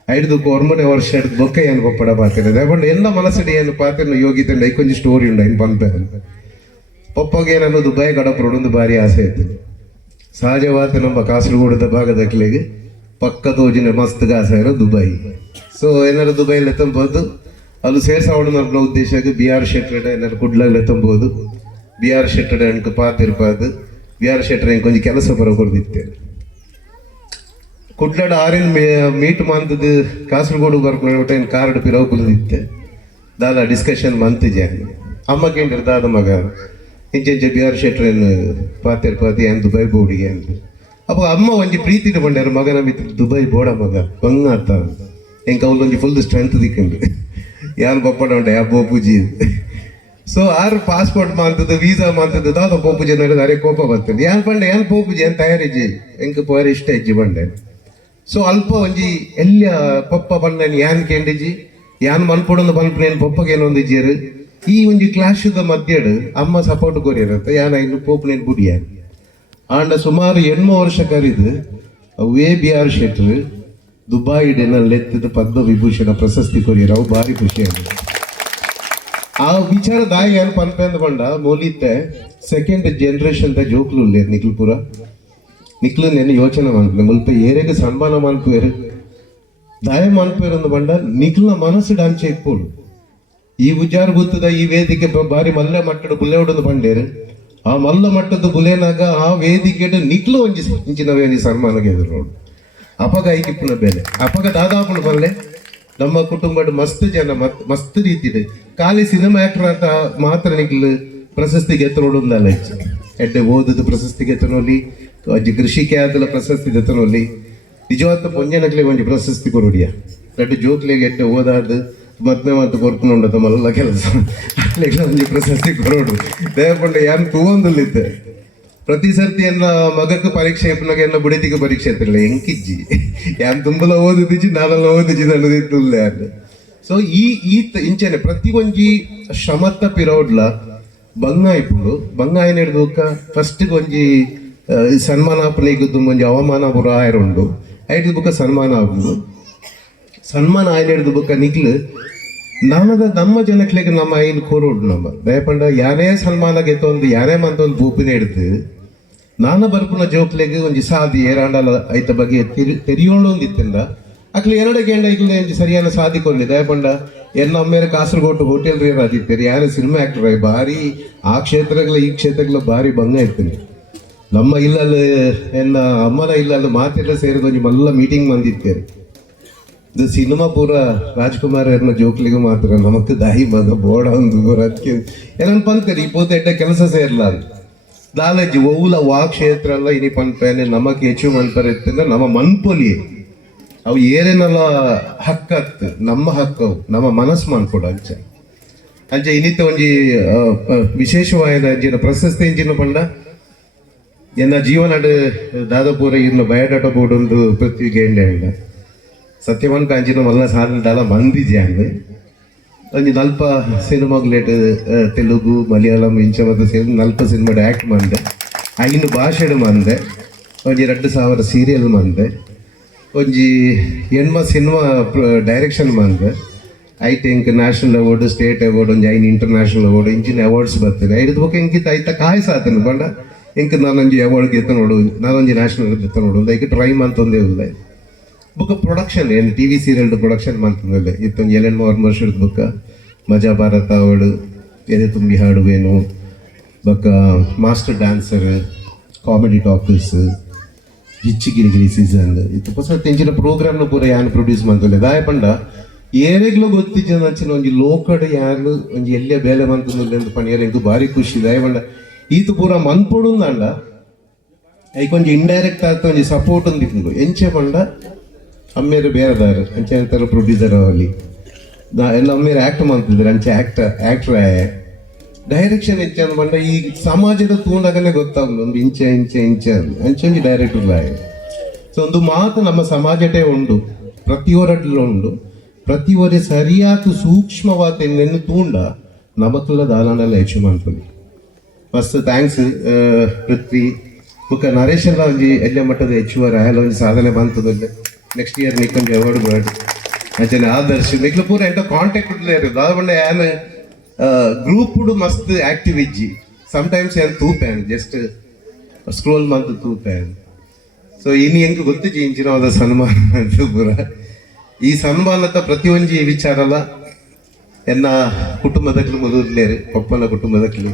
5 ವರ್ಷ ಬೊಕ್ಕ ಏನು ಪಪ್ಪಡ ಪಾತಿರ ದಯಪಂಡ ಎಲ್ಲ ಮನಸ್ಸಡಿ ಏನು ಪಾತಿರ ಯೋಗಿತ ಐಕೊಂಜಿ ಸ್ಟೋರಿ ಉಂಡ ಇನ್ನು ಪನ್ಪೆ ಪಪ್ಪಗೆ ನಾನು ದುಬೈ ಗಡಪುರೊಂದು ಭಾರಿ ಆಸೆ ಇರ್ತದೆ. ಸಹಜವಾದ ನಮ್ಮ ಕಾಸರಗೋಡದ ಭಾಗದಕ್ಲೆಗೆ ಪಕ್ಕ ತೋಜಿನ ಮಸ್ತ್ ಗಾಸ ಇರೋ ದುಬೈ. ಸೊ ಏನಾರು ದುಬೈಲಿ ಎತ್ತಂಬೋದು ಅಲ್ಲಿ ಸೇರ್ಸಾವಣ ನಮ್ಮ ಉದ್ದೇಶಕ್ಕೆ BR ಶೆಟ್ಟರ್ ಏನಾರು ಕುಡ್ಲಲ್ಲಿ ಎತ್ತಂಬೋದು BR ಶೆಟ್ಟರ್ ಅನ್ಕ ಪಾತಿರ್ಪಾದು BR ಶೆಟ್ಟರ್ ಕೊಂಚ ಕೆಲಸ ಬರೋದಿತ್ತೆ ಕುಡ್ಲಾಡ ಆರಿನ ಮೀಟ್ ಮಂತದ್ದು ಕಾಸರಗೋಡು ಬರ್ಕೊಂಡು ಏನು ಕಾರ್ಡ್ ಪಿರೋಕುಲದಿತ್ತೆ ದಾದ ಡಿಸ್ಕಷನ್ ಮಂತಿಜೆ ಅಮ್ಮ ಕೇಂದ್ರ ದಾದ ಮಗ ಇಂಚೆಂಚ BR ಶೆಟ್ಟರ್ ಪಾತಿರ್ಪಾತಿ ಏನು ದುಬೈ ಬೋಡಿಗೆ ಅಂತ ಅಪ್ಪ ಅಮ್ಮ ಒಂಜಿ ಪ್ರೀತಿ ಇಟ್ಕೊಂಡ್ಯಾರ ಮಗನ ಮಿತ್ರ ದುಬೈ ಬೋಡ ಮಗ ಬಂಗಾತ ಹೆಂಗೆ ಅವ್ಲೊಂಜಿ ಫುಲ್ ಸ್ಟ್ರೆಂತ್ ದಿಕ್ಕಂಡು ಯಾರು ಪಪ್ಪಡ ಉಂಟ ಯಾ ಪೋಪುಜಿ ಸೊ ಆರು ಪಾಸ್ಪೋರ್ಟ್ ಮಾಂತದ್ದು ವೀಸಾ ಮಾಂತದ್ದು ದಾದ ಪೋಪುಜಿ ನಡೆದ ಅರೆ ಕೋಪ ಬರ್ತದೆ ಯಾನ್ ಪಂಡೆ ಯಾನ್ ಪೋಪುಜಿ ಏನ್ ತಯಾರಿಜಿ ಹೆಂಗೆ ಪೋರ ಇಷ್ಟ ಇಜ್ಜಿ ಬಂಡೆ ಸೊ ಅಲ್ಪ ಒಂಜಿ ಎಲ್ಲ ಪಪ್ಪ ಬಣ್ಣನಿ ಯಾನ್ ಕೇಂಡಿಜಿ ಯಾನ್ ಮನ್ಪೊಡೊಂದು ಮನ್ಪುನೇನು ಪಪ್ಪಗೆ ಏನೊಂದಿಜ್ಜೇರು ಈ ಒಂಜಿ ಕ್ಲಾಶದ ಮಧ್ಯಡ್ ಅಮ್ಮ ಸಪೋರ್ಟ್ ಕೊರಿಯರಂತ ಯಾನ ಇನ್ನು ಪೋಪನೇನು ಬುಡಿಯಾನ್ ಆಂಡ ಸುಮಾರು 8 ವರ್ಷ ಕರಿದು ವಿ.ಆರ್. ಶೆಟ್ರ್ ದುಬಾಯಿಡೆನ ಲೆತ್ತದ ಪದ್ಮ ವಿಭೂಷಣ ಪ್ರಶಸ್ತಿ ಕೊರಿಯರು ಅವು ಭಾರಿ ಖುಷಿಯಾಗಿದೆ. ಆ ವಿಚಾರ ದಾಯಿ ಏನು ಪನ್ಪೆ ಅಂದ ಬಂಡ ಮೋಲಿತ್ತೆ ಸೆಕೆಂಡ್ ಜನರೇಷನ್ ದ ಜೋಕ್ಲು ನಿಕ್ಲು ಪೂರ ನಿಕ್ಲು ನೆನೆ ಯೋಚನೆ ಮಾಡ್ಬೇಕು ಮುಲ್ಪ ಏರೆಗೆ ಸನ್ಮಾನ ಮಾಡ್ಪೇರು ದಾಯ ಮಾಡ್ಪೇರು ಅಂದ ಬಂಡ ನಿಕ್ಲ ಮನಸ್ಸು ಡಾನ್ಸ್ ಇಪ್ಪೋಡು ಈ ವಿಚಾರ ಗೊತ್ತದ ಈ ವೇದಿಕೆ ಬಾರಿ ಮಲ್ಲ ಮಟ್ಟದ ಬುಲೆ ಹೊಡೋದು ಬಂಡೇರು ಆ ಮಲ್ಲ ಮಟ್ಟದ ಬುಲೆನಾಗ ಆ ವೇದಿಕೆ ನಿಕ್ಲು ಒಂಜಿ ಇಂಚಿನ ವೇದಿ ಸನ್ಮಾನಗೆ ಎದುರು ನೋಡು ಅಪಗ ಐಕಿಪ್ಪುನ ಬೆಲೆ ಅಪಗ ದಾದಾಪುನ ಬಲ್ಲೆ ನಮ್ಮ ಕುಟುಂಬದ ಮಸ್ತ್ ಜನ ಮಸ್ತ್ ರೀತಿದೆ ಖಾಲಿ ಸಿನಿಮಾ ಆಕ್ಟರ್ ಅಂತ ಮಾತ್ರ ನಿಕ್ಲು ಪ್ರಶಸ್ತಿಗೆ ಎತ್ತರೋಡಲ್ಲ ಹೆಚ್ಚು ಎಡ್ಡೆ ಓದದ ಪ್ರಶಸ್ತಿಗೆ ಎತ್ತನೋಲಿ ಒಂಜಿ ಕೃಷಿಕೆ ಆದಲ ಪ್ರಶಸ್ತಿ ಎತ್ತನೋಲಿ ನಿಜವಾದ ಪೊಂಜನಕ್ಲೆ ಒಂಜಿ ಪ್ರಶಸ್ತಿ ಕೊರೋಡಿಯ ದೊಡ್ಡ ಜೋಕ್ಲೆಗೆ ಎಡ್ಡೆ ಓದಾಡ್ದು ಮದ್ಮೆ ಮತ್ತು ಕೊರ್ಕೊಂಡು ಮಲ್ಲ ಕೆಲಸ ಅಲ್ಲಿಗೆ ಒಂಜಿ ಪ್ರಶಸ್ತಿ ಕೊರೋಡು ದಯಪಂಡ ಯಾನ್ ತೂವೊಂದುಲ್ಲಿದ್ದೆ ಪ್ರತಿ ಸರ್ತಿ ಎನ್ನ ಮಗಕ್ಕೆ ಪರೀಕ್ಷೆ ಇಪ್ಪನಾಗ ಎನ್ನ ಬುಡಿತಿಗೆ ಪರೀಕ್ಷೆ ಇರ್ತಿಲ್ಲ ಎಂಕಿಜ್ಜಿ ಯಾನ್ ತುಂಬಲ ಓದಿದ್ಜಿ ನಾನೆಲ್ಲ ಓದಿಜ್ಜಿ ನನ್ನದಿತ್ತುಲ್ಲೆ ಅಂತ ಸೊ ಈ ಇಂಚನೆ ಪ್ರತಿ ಒಂಜಿ ಶ್ರಮತ್ತ ಪಿರೋಡ್ಲ ಬಂಗಾಯ ಪುಡು ಬಂಗಾಯ ಹಿಡಿದುಕ ಫಸ್ಟ್ ಒಂಜಿ ಸನ್ಮಾನ ಆಪನೆಗುದ್ದು ಒಂಜಿ ಅವಮಾನ ಪುರ ಆಯರುಂಡು ಐದು ಬುಕ್ಕ ಸನ್ಮಾನ ಆಗುಂಡು ಸನ್ಮಾನ ಆಯ್ನ ಹಿಡಿದು ಬುಕ್ಕ ನಿಗ್ಲು ನಮ್ಮ ಜನಕ್ಲೆಗೆ ನಮ್ಮ ಐನ್ ಕೋರೋಡು ನಮ್ಮ ದಯಪಂಡ ಯಾರೇ ಸನ್ಮಾನ ಗೆತ್ತೊಂದು ಯಾರೇ ಮಂತೊಂದು ಭೂಪಿನ ಹಿಡ್ದು ನಾನ ಬರ್ಪುನ ಜೋಕ್ಲೆಗೆ ಒಂಜಿ ಸಾದಿ ಏರಾಂಡಲ ಐತ ಬಗ್ಗೆ ತೆರಿಯೋಳು ಒಂದಿತ್ತಿಂದ ಅಕ್ಲೆ ಎರಡ ಗೇಂಡ ಈಗಲೇ ಒಂಜಿ ಸರಿಯಾನ ಸಾದಿ ಕೊರ್ಲಿ ದಯಪಂಡ ಎನ್ನ ಅಮ್ಮೇರೆ ಕಾಸರಗೋಡು ಹೋಟೆಲ್ ರೇರ್ ಆದಿತ್ತೇರಿ ಯಾರು ಸಿನಿಮಾ ಆಕ್ಟರ್ ಬಾರಿ ಆ ಕ್ಷೇತ್ರಗಳ ಈ ಕ್ಷೇತ್ರಗಳ ಬಾರಿ ಭಂಗ ಇರ್ತೀನಿ ನಮ್ಮ ಇಲ್ಲಲ್ಲಿ ಎನ್ನ ಅಮ್ಮನ ಇಲ್ಲಲ್ಲಿ ಮಾತೆಲ್ಲ ಸೇರಿದ ಒಂಜಿ ಮಲ್ಲ ಮೀಟಿಂಗ್ ಬಂದಿತ್ತೇರಿ ಇದು ಸಿನಿಮಾ ಪೂರ ರಾಜ್ಕುಮಾರ್ ಅವ್ರನ್ನ ಜೋಕ್ಲಿಗೆ ಮಾತ್ರ ನಮಕ್ ದಾಯಿ ಮಗ ಬೋಡ ಒಂದು ಅದಕ್ಕೆ ಏನನ್ ಪಂತೇರಿ ಈ ಪೋತೆ ಎಡ್ಡೆ ಕೆಲಸ ಸೇರ್ಲ ದಾಲಜಿ ಒವ್ಲ ವಾ ಕ್ಷೇತ್ರ ಎಲ್ಲ ಇನಿ ಪಂಪೇನೆ ನಮಕ್ ಹೆಚ್ಚು ಮನ್ಪರೆ ಇತ್ತಂದ್ರೆ ನಮ್ಮ ಮನ್ಪೊಲಿ ಅವು ಏನೇನೆಲ್ಲ ಹಕ್ಕತ್ತು ನಮ್ಮ ಹಕ್ಕವು ನಮ್ಮ ಮನಸ್ಸು ಮನ್ಕೊಡು ಅಂಚೆ ಇನ್ನಿತ್ತ ಒಂಜಿ ವಿಶೇಷವಾದ ಅಂಚಿನ ಪ್ರಶಸ್ತಿ ಇಂಚಿನ ಪಂಡ ಎನ್ನ ಜೀವನಡ್ ದಾದಾಪುರ ಇರ್ನ ಬಯೋಡಾಟಾ ಬೋರ್ಡ್ ಒಂದು ಪೃಥ್ವಿಗೆ ಎಂಡ ಸತ್ಯವಾನ್ ಕಾಂಚಿನ ಮಲ್ಲ ಸಾಧನ ಮಂದಿಜೆ ಅಂದ್ ಒಂಜಿ ನಲ್ಪ ಸಿನಿಮಾಗ್ಲೇಟ್ ತೆಲುಗು ಮಲಯಾಳಂ ಇಂಚ ಮತ್ತು ಸೇರಿ ನಲ್ಪ ಸಿನಿಮಾಡ್ ಆ್ಯಕ್ಟ್ ಮಂದೆ ಐನು ಭಾಷೆಡ್ ಮಂದೆ ಒಂಜಿ 2000 ಸೀರಿಯಲ್ ಮಂದೆ ಒಂಜಿ ಎಣ್ಮ ಸಿನಿಮಾ ಡೈರೆಕ್ಷನ್ ಮಂದೆ ಐತೆ ಇಂಕ್ ನ್ಯಾಷನಲ್ ಅವಾರ್ಡ್ ಸ್ಟೇಟ್ ಅವಾರ್ಡ್ ಒಂಜಿ ಐನು ಇಂಟರ್ನ್ಯಾಷನಲ್ ಅವಾರ್ಡ್ ಇಂಚಿನ ಅವಾರ್ಡ್ಸ್ ಬರ್ತದೆ ಐದು ಬುಕ್ ಇಂಕಿತ ಐತ ಕಾಯ್ಸಾತನು ಬಂಡ ಇಂಕ್ ನಾನೊಂಜಿ ಅವಾರ್ಡ್ ಗೆತ್ತ ನೋಡು ನಾನೊಂಜಿ ನ್ಯಾಷನಲ್ ಗೆತ್ತ ನೋಡು ಲೈಕ್ ಟ್ರೈ ಮಂತೊಂದೇ ಇಲ್ಲ ಬುಕ್ ಪ್ರೊಡಕ್ಷನ್ ಏನು TV ಸೀರಿಯಲ್ ಪ್ರೊಡಕ್ಷನ್ ಮಂತಂದಲ್ಲೇ ಇತ್ತೊಂದು 7 ವರ್ಷದ ಬುಕ್ಕ ಮಜಾ ಭಾರತ ಅವಳು ಎದೆ ತುಂಬಿ ಹಾಡುವೇನು ಬಕ್ಕ ಮಾಸ್ಟರ್ ಡ್ಯಾನ್ಸರ್ ಕಾಮಿಡಿ ಟಾಕರ್ಸ್ ಗಿಚ್ಚಿಗಿರಿಗಿರಿ ಸೀಸನ್ ಇತ್ತು ಹೊಸ ತೆಂಚಿನ ಪ್ರೋಗ್ರಾಮ್ನ ಪೂರ ಯಾನು ಪ್ರೊಡ್ಯೂಸ್ ಮಾಡ್ತಲ್ಲ ದಾಯ ಪಂಡ ಏರೆಗ್ಲೂ ಗೊತ್ತಿದ್ದ ನಚ್ಚಿನ ಒಂಜಿ ಲೋಕಡ್ ಯಾರು ಒಂಜಿ ಎಲ್ಲೇ ಬೇಲೆ ಮಂತಂದಿಲ್ಲ ಅಂತ ಪಣಿಯಲ್ಲ ಇದು ಭಾರಿ ಖುಷಿ ದಾಯ ಪಂಡ ಈತು ಪೂರ ಮನ್ಪೊಡು ಅಂಡ ಐಕೊಂಜಿ ಇಂಡೈರೆಕ್ಟ್ ಆಗ್ತಾ ಒಂಜಿ ಸಪೋರ್ಟ್ ಅಂದಿಟ್ಟು ಎಂಚೆ ಪಂಡ ಅಮ್ಮೇರು ಬೇರೆದಾರು ಅಂಚೆ ಅಂತಾರ ಪ್ರೊಡ್ಯೂಸರ್ ಅವಲ್ಲಿ ಎಲ್ಲ ಅಮ್ಮೇರು ಆ್ಯಕ್ಟ್ ಮಾಡ್ತಿದ್ರು ಅಂಚೆ ಆ್ಯಕ್ಟ್ರ್ ಡೈರೆಕ್ಷನ್ ಎಂಚೆ ಅಂದ್ ಬಂಡ ಈ ಸಮಾಜದ ತೂಂಡಾಗಲೇ ಗೊತ್ತಾಗಲ್ಲ ಒಂದು ಇಂಚೆ ಅಂಚೊಂಜಿ ಡೈರೆಕ್ಟರ್ ಸೊ ಒಂದು ಮಾತು ನಮ್ಮ ಸಮಾಜಟೇ ಉಂಡು ಪ್ರತಿಯೊರಡ್ಲು ಉಂಡು ಪ್ರತಿಯೊರೆ ಸರಿಯಾದ ಸೂಕ್ಷ್ಮವಾದ ನೆನ್ನು ತೂಂಡ ನಮಕ್ಲ ದಾಲಾನೆಲ್ಲ ಹೆಚ್ಚು ಮಾಡ್ಕೊಳ್ಳಿ ಮಸ್ತ್ ಥ್ಯಾಂಕ್ಸ್ ಪೃಥ್ವಿ ಬುಕ್ಕ ನರೇಶ್ ಎಲ್ಲ ಒಂಜಿ ಎಲ್ಲ ಮಟ್ಟದ ಹೆಚ್ಚುವರ ಎಲ್ಲ ಒಂಜಿ ಸಾಧನೆ ಬಂತದಲ್ಲೇ ನೆಕ್ಸ್ಟ್ ಇಯರ್ ನಿಕ್ಕೊಂದು ಅವಾರ್ಡ್ ಬರ್ಡ್ ಅಂಚನೆ ಆದರ್ಶ್ ನಿಕ್ಲು ಪೂರ ಎಂತ ಕಾಂಟ್ಯಾಕ್ಟ್ ಇರ್ಲಿಲ್ಲ ದಾವಣ್ಣ ಯಾನ್ ಗ್ರೂಪ್ ಮಸ್ತ್ ಆಕ್ಟಿವ್ ಇಜ್ಜಿ ಸಮ್ಟೈಮ್ಸ್ ಏನ್ ತೂಪೇನ್ ಜಸ್ಟ್ ಸ್ಕ್ರೋಲ್ ಮಂತ್ ತೂಪೇನ್ ಸೊ ಇನ್ನು ಹೆಂಗೆ ಗೊತ್ತಿಜ್ಜಿ ಇಂಚಿನವಾದ ಸನ್ಮಾನ ಅಂತ ಪೂರ ಈ ಸನ್ಮಾನದ ಪ್ರತಿಯೊಂಜಿ ವಿಚಾರಲ್ಲ ಎನ್ನ ಕುಟುಂಬದಕ್ಲು ಮೊದಲೇರು ಪಪ್ಪನ ಕುಟುಂಬದಕ್ಲು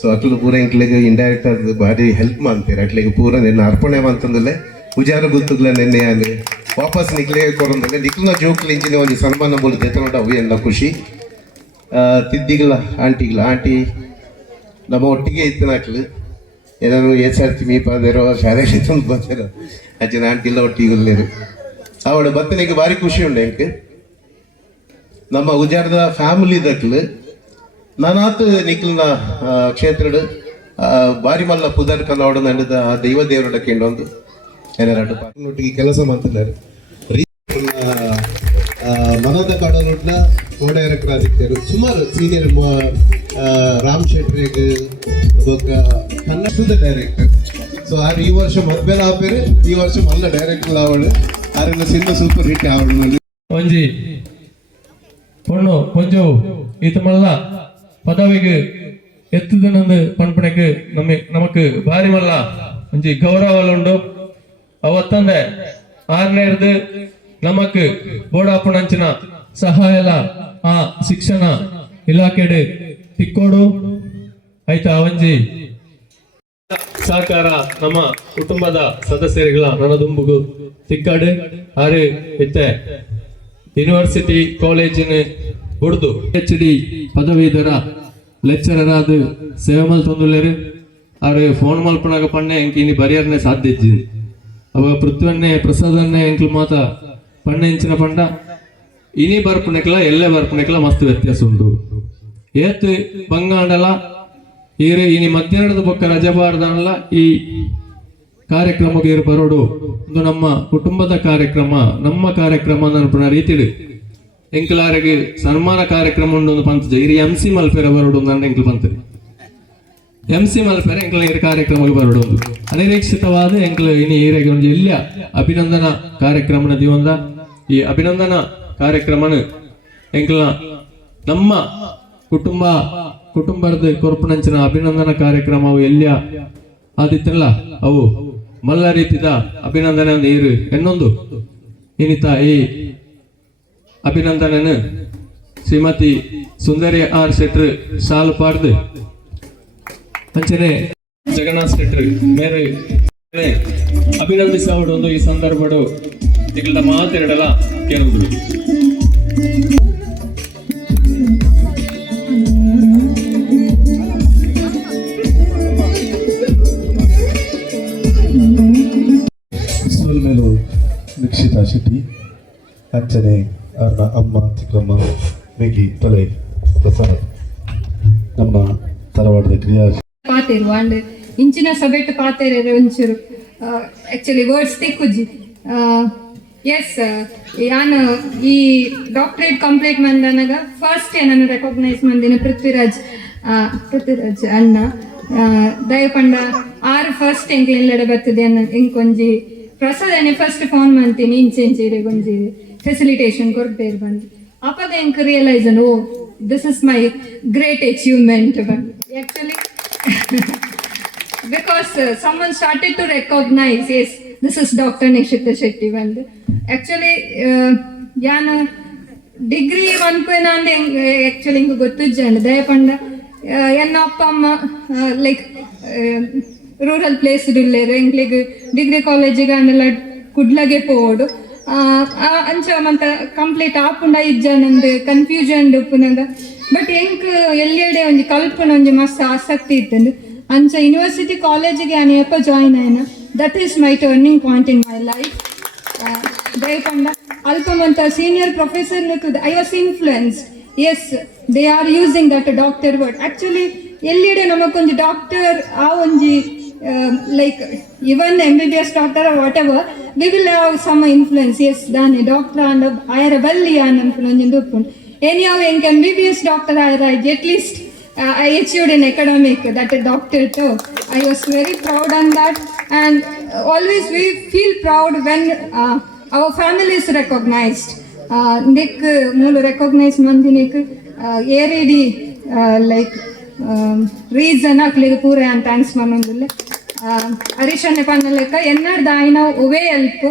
ಸೊ ಅಕ್ಲು ಪೂರ ಇಂಕ್ಲಿಗೆ ಇಂಡೈರೆಕ್ಟ್ ಆದ ಭಾರಿ ಹೆಲ್ಪ್ ಮಾಡ್ತೀರಿ ಅಕ್ಲಿಗೆ ಪೂರ ನಿನ್ನ ಅರ್ಪಣೆ ಮಂತಂದಲ್ಲೇ ಉಜಾರ ಗುತ್ತುಗ್ಲ ನೆನ್ನೆ ಯಾನು ವಾಪಸ್ ನಿಕ್ಲೆ ಕೊರಂದಲ್ಲೇ ನಿಕ್ಲ ಜೋಕ್ಲಿ ಇಂಚಿನ ಒಂದು ಸನ್ಮಾನ ಬೋಲು ತೆತ್ತನೋಡ ಅವು ಎಲ್ಲ ಖುಷಿ ತಿದ್ದಿಗ್ಲ ಆಂಟಿ ನಮ್ಮ ಒಟ್ಟಿಗೆ ಇತ್ತನಾಕ್ಲು ಏನಾದ್ರು ಏಸಾರ್ತಿ ಮೀಪಾದೇರೋ ಶಾಲೆಗೆ ತಂದು ಬಂದೇರೋ ಅಜ್ಜನ ಆಂಟಿಲ್ಲ ಒಟ್ಟಿಗೆ ಅವಳು ಬತ್ತನಿಗೆ ಭಾರಿ ಖುಷಿ ಉಂಡು ಎಂಕ್ ನಮ್ಮ ಉಜಾರದ ಫ್ಯಾಮಿಲಿ ದಕ್ಲು ನಾನಾತ್ ನಿಕ್ಲಿನ ಕ್ಷೇತ್ರಡ್ ಬಾರಿ ಮಲ್ಲ ಪುದರ್ ಕನ್ನಡ ನಡೆದ ದೈವ ದೇವರಡ ಕೇಂಡೊಂದು ಒಟ್ಟಿಗೆ ಕೆಲಸ ಮಾಡ್ತಿದ್ದಾರೆ. ಮನದ ಕಾಡನೊಟ್ಲ ಕೋ ಡೈರೆಕ್ಟರ್ ಆದಿತ್ಯರು ಸುಮಾರು ಸೀನಿಯರ್ ರಾಮ್ ಶೆಟ್ರಿಗ್ ಕನ್ನಡದ ಡೈರೆಕ್ಟರ್. ಸೊ ಆರು ಈ ವರ್ಷ ಮದ್ವೆಲ ಆಪೇರು, ಈ ವರ್ಷ ಮಲ್ಲ ಡೈರೆಕ್ಟರ್ ಆವಡು ಆರಿನ ಸಿನಿಮಾ ಸೂಪರ್ ಹಿಟ್ ಆವಡು. ಒಂಜಿ ಪೊಣ್ಣು ಕೊಂಚ ಈತ ಮಲ್ಲ ಪದವಿಗೆ ಎತ್ತುದನಂದು ಪನ್ಪಣಕ್ಕೆ ನಮಕ್ ಬಾರಿ ಮಲ್ಲ ಒಂಜಿ ಗೌರವಲುಂಡು. ಅವತ್ತಂದೆ ಆರನೇರ್ದು ನಮಕ್ ಬೋಡಾಪುಣಂಚಿನ ಸಹಾಯಲ ಆ ಶಿಕ್ಷಣ ಇಲಾಖೆಡ್ ತಿಕ್ಕೋಡು ಆಯ್ತಾ ಒಂಜಿ ಸಹಕಾರ ನಮ್ಮ ಕುಟುಂಬದ ಸದಸ್ಯರುಗಳ ನನದುಂಬುಗು ತಿಕ್ಕಾಡು ಆರು ಇತ್ತೆ ಯೂನಿವರ್ಸಿಟಿ ಕಾಲೇಜಿನ ಹುಡ್ದು PhD ಪದವೀಧರ ಲೆಕ್ಚರರ್ ಆದ ಸೇವೆ ಮಲ್ತೊಂದುಲ್ಲೇರು. ಆರು ಫೋನ್ ಮಲ್ಪನಾಗ ಪಣ್ಣೆ ಎಂಕ್ ಇನಿ ಬರಿಯರ್ನೆ ಸಾಧ್ಯ ಇಜ್ಜಿದೆ. ಅವಾಗ ಪೃಥ್ವನ್ನೇ ಪ್ರಸಾದನ್ನೇ ಎಂಕ್ಲು ಮಾತ ಪಣ್ಣೆ ಇಂಚಿನ ಪಂಡ ಇನಿ ಬರ್ಪಣಕ್ಲ ಎಲ್ಲೇ ಬರ್ಪಣಕ್ಲ ಮಸ್ತ್ ವ್ಯತ್ಯಾಸ ಉಂಟು. ಏತ್ ಬಂಗಾಂಡಲ ಈರು ಇನಿ ಮಧ್ಯಾಹ್ನದ ಬೊಕ್ಕ ರಜೆ ಬಾರ್ದನಲ್ಲ ಈ ಕಾರ್ಯಕ್ರಮಕ್ಕೆ ಇರು ಬರೋಡು ಒಂದು ನಮ್ಮ ಕುಟುಂಬದ ಕಾರ್ಯಕ್ರಮ, ನಮ್ಮ ಕಾರ್ಯಕ್ರಮ ನನ್ನ ರೀತಿಡು ಎಂಕ್ಲಾರಿಗೆ ಸನ್ಮಾನ ಕಾರ್ಯಕ್ರಮ ಉಂಡು ಒಂದು ಪಂಚ ಇರಿ MC ಮಲ್ಪೆರ ಬರೋಡು ನನ್ನ ಎಂಕ್ಲು ಪಂತರಿ MC ಮಲ್ಪೆರ ಎಂಕ್ಲ ಇರು ಕಾರ್ಯಕ್ರಮಕ್ಕೆ ಬರೋಡು ಒಂದು ಅನಿರೀಕ್ಷಿತವಾದ ಎಂಕ್ಲು ಇನಿ ಈರೆಗೆ ಒಂದು ಇಲ್ಯ ಅಭಿನಂದನಾ ಕಾರ್ಯಕ್ರಮನ ದಿವಂದ ಈ ಅಭಿನಂದನಾ ಕಾರ್ಯಕ್ರಮನ ಎಂಕ್ಲ ನಮ್ಮ ಕುಟುಂಬದ ಕೊರ್ಪಣಂಚಿನ ಅಭಿನಂದನಾ ಕಾರ್ಯಕ್ರಮವು ಎಲ್ಯ ಆದಿತ್ತಲ್ಲ ಅವು ಮಲ್ಲ ರೀತಿದ ಅಭಿನಂದನೆ ಒಂದು ಇರು ಇನ್ನೊಂದು ಇನ್ನಿತ ಈ ಅಭಿನಂದನೆಯನ್ನು ಶ್ರೀಮತಿ ಸುಂದರಿ R ಶೆಟ್ರು ಸಾಲು ಪಾಡ್ದು ಅಂಚನೆ ಜಗನ್ನಾಥ್ ಶೆಟ್ರು ಮೇರೆ ಅಭಿನಂದಿಸಬಹುದು ಈ ಸಂದರ್ಭಡು ಇಗಳ ಮಾತೆರಡಲ ಕೇಳುವುದು. ಮೇಲೂ ನಿಕ್ಷಿತಾ ಶೆಟ್ಟಿ ಅಂಚನೆ ಅವ್ರನ್ನ ಅಮ್ಮ ಚಿಕ್ಕಮ್ಮ ಮೇಗಿ ತೊಲೆ ಪ್ರಸಾದ್ ನಮ್ಮ ತರವಾಡದ ಕ್ರಿಯಾ ಪಾತೇರು ಅಂಡ್ ಇಂಚಿನ ಸಭೆಟ್ ಪಾತೇರೆ ಒಂಚೂರು ಆಕ್ಚುಲಿ ವರ್ಡ್ಸ್ ತಿಕ್ಕುಜಿ. ಎಸ್ ನಾನು ಈ ಡಾಕ್ಟರೇಟ್ ಕಂಪ್ಲೀಟ್ ಮಂದನಾಗ ಫಸ್ಟ್ ನಾನು ರೆಕಾಗ್ನೈಸ್ ಮಂದಿನ ಪೃಥ್ವಿರಾಜ್ ಅಣ್ಣ ದಯಪಂಡ ಆರು ಫಸ್ಟ್ ಎಂಕ್ಲ ಎಲ್ಲೆಡೆ ಬರ್ತದೆ ಅನ್ನ ಎಂಕೊಂಜಿ ಪ್ರಸಾದ್ ಫಸ್ಟ್ ಫೋನ್ ಮಾಡ್ತೀನಿ ಇಂಚೆಂಚೀರೆ ಗೊಂಜಿ ಫೆಸಿಲಿಟೇಷನ್ ಕೊಡ್ತೇ ಬಂದು ಅಪದ ಎಂಕ್ realise oh this is my great achievement ಬಂದು actually because someone started to recognize, yes, this is Dr. Nishita Shetty ಬಂದು ಆಕ್ಚುಲಿ ಯಾನು ಡಿಗ್ರಿ ಒನ್ಪೇನ ಅಂದ್ರೆ ಆಕ್ಚುಲಿ ಹಿಂಗೆ ಗೊತ್ತಿಜ್ಜಂಡು ದಯಪಂಡ ಎನ್ನ ಅಪ್ಪ ಅಮ್ಮ ಲೈಕ್ ರೂರಲ್ ಪ್ಲೇಸ್ ಇಲ್ಲೇರು ಎಂಕ್ಲಿಗೆ ಡಿಗ್ರಿ ಕಾಲೇಜಿಗೆ ಅಂದೆಲ್ಲ ಕುಡ್ಲಗೆ ಪೋಡು ಅಂಚ ಮಂತ ಕಂಪ್ಲೀಟ್ ಆಪುಂಡ ಇಜ್ಜನಂದು ಕನ್ಫ್ಯೂಷನ್ ಉಪ್ಪುನಂದ ಬಟ್ ಎಂಕ್ ಎಲ್ಲೆಡೆ ಒಂಜಿ ಕಲ್ಪನ ಒಂಜಿ ಮಸ್ತ್ ಆಸಕ್ತಿ ಇತ್ತಂದು ಅಂಚ ಯೂನಿವರ್ಸಿಟಿ ಕಾಲೇಜಿಗೆ ನಾನು ಎಪ್ಪ ಜಾಯಿನ್ ಆಯ್ನ that is my turning point in my life. ದಯಪಂಡ ಅಲ್ಪಮಂತ senior professor I was influenced. As they are using that doctor word. Actually ಎಲ್ಲೆಡೆ ನಮಗೊಂದು ಡಾಕ್ಟರ್ ಆ ಒಂಜಿ like even MBBS doctor or whatever, we will have some influence. Yes, dane doctor and ayara balli ananpulonjindu uppund anyhow enk MBBS doctor ayara at least I achieved in academic that a doctor too. I was very proud on that, and always we feel proud when our family is recognized. Nik moolu recognize mandinik ARD like reason ಆಗ್ಲಿಕ್ಕೆ ಪೂರ ಆನ್ thanks ಮನೊಂದಿಲ್ಲ. ಹರೀಶನ್ನೇ ಪನ್ನಲೆಕ್ಕ ಎನ್ನಡ್ದು ಆಯ್ನ ಒವೇ help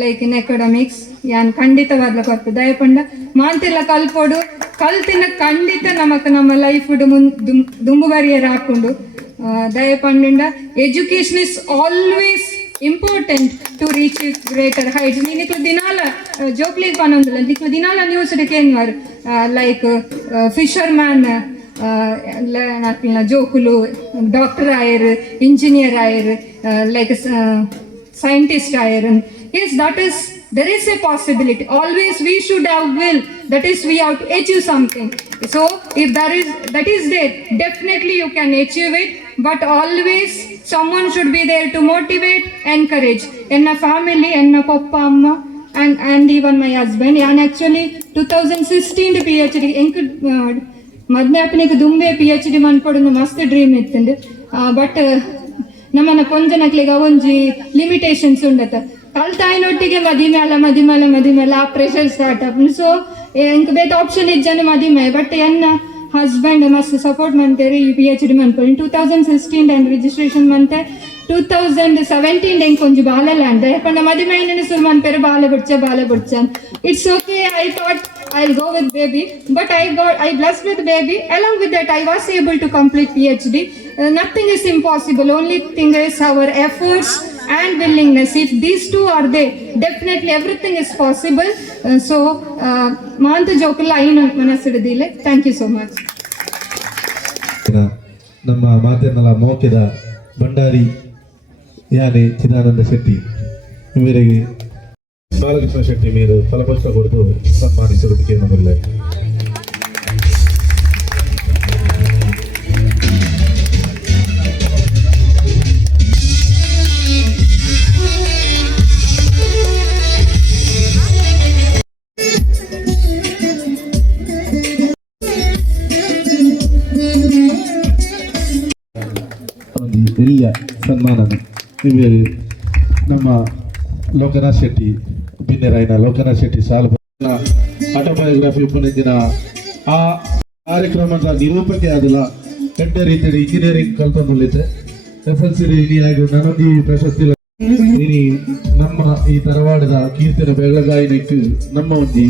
like in academics ಯಾನ್ ಖಂಡಿತವಾಗ್ಲ ಬರ್ತು ದಯಪಂಡ ಮಾಂತಿಲ್ಲ ಕಲ್ಪೋಡು ಕಲ್ತಿನ ಖಂಡಿತ ನಮಕ್ ನಮ್ಮ ಲೈಫ್ ದುಂಬು ಬರಿಯರ್ ಹಾಕೊಂಡು ದಯಪಂಡ education is always important to reach greater heights. ನೀನಿಕ್ಲು ದಿನಾಲ ಜೋಕ್ಲಿಗೆ ಪನ್ನೊಂದಿಲ್ಲ ನಿಕ್ಲು ದಿನಾಲ ನ್ಯೂಸ್ ಕೇನ್ವಾರ್ ಲೈಕ್ ಫಿಶರ್ಮ್ಯಾನ್ ಜೋಕುಲು ಡಾಕ್ಟರ್ ಆಯರ್ ಇಂಜಿನಿಯರ್ ಆಯರ್ ಲೈಕ್ ಸೈಂಟಿಸ್ಟ್ ಆಯರ್. Yes that is there is a possibility. Always we should have will. That is, we have to achieve something. So if that is there, definitely you can achieve it. But always someone should be there to motivate, encourage. In a family, in a papa, amma, and even my husband. And actually 2016 PhD. ಮದ್ನಾಪನಿಗೆ ದುಂಬೆ PhD ಮಾಡ್ಕೊಡೋದು ಮಸ್ತ್ dream ಇತ್ತಂದು. But ನಮ್ಮನ್ನ ಪೊಂಜನಕ್ಲಿಗ ಒಂಜಿ limitations ಉಂಡತ. ಕಲ್ತಾಯಿನೊಟ್ಟಿಗೆ ಮದಿಮೇಲ ಆ pressure start up. So ಇಂಕ ಬೇತ option ಇಜ್ಜನ ಮದಿಮೆ. ಬಟ್ ಎನ್ನ ಹಸ್ಬೆಂಡ್ ಮಸ್ತ್ ಸಪೋರ್ಟ್ ಮಾಡ್ತಾರೆ ಈ PhD ಮಾಡ್ಕೊಂಡು. 2016 and ರಿಜಿಸ್ಟ್ರೇಷನ್ ಮಂತೆ 2017 ಎಂಕ್ ಒಂಜಿ ಬಾಲಲ್ಲ ಅಂದೆ ಪಂಡ ಮದಿಮೆ ಸುರು ಮನ್ಪೇರು ಬಾಲೆ ಬಿಡ್ಚ. It's okay, I thought I'll go with baby, but I blessed with baby. Along with that, I was able to complete PhD. Nothing is impossible. Only thing is our efforts and willingness. If these two are there, definitely everything is possible. So, Mahanta Jokula Ainu Manasidile. Thank you so much. ನಮ್ಮ ಮಾತೆನ್ನಲ ಮೋಕೆದ ಭಂಡಾರಿ ಯಾನೆ ಚಿದಾನಂದ ಶೆಟ್ಟಿ ಇವರಿಗೆ ಬಾಲಕೃಷ್ಣ ಶೆಟ್ಟಿ ಮೀರು ಫಲಪುಷ್ಪ ಕೊಟ್ಟು ಸನ್ಮಾನಿಸುವುದಕ್ಕೆ ಮೊದಲೇ ಹಿರಿಯ ಸನ್ಮಾನನ ಇವರು ನಮ್ಮ ಲೋಕನಾಥ್ ಶೆಟ್ಟಿ ಬಿನ್ನೆರಾಯಿನ ಲೋಕನಾಥ್ ಶೆಟ್ಟಿ ಸಾಲ autobiography ಉಪನಿಂದಿನ ಆ ಕಾರ್ಯಕ್ರಮದ ನಿರೂಪಕೆ ಆದಲ್ಲ ಕೆಟ್ಟ ರೀತಿಯಲ್ಲಿ ಇಂಜಿನಿಯರಿಂಗ್ ಕಲ್ಪೊಂದಿತ್ತೆ SLC ನನಗೆ ಪ್ರಶಸ್ತಿ ಇನಿ ನಮ್ಮ ಈ ತರವಾಡದ ಕೀರ್ತಿನ ಬೆಳಗಾಯಿನಕ್ಕೆ ನಮ್ಮ ಒಂದು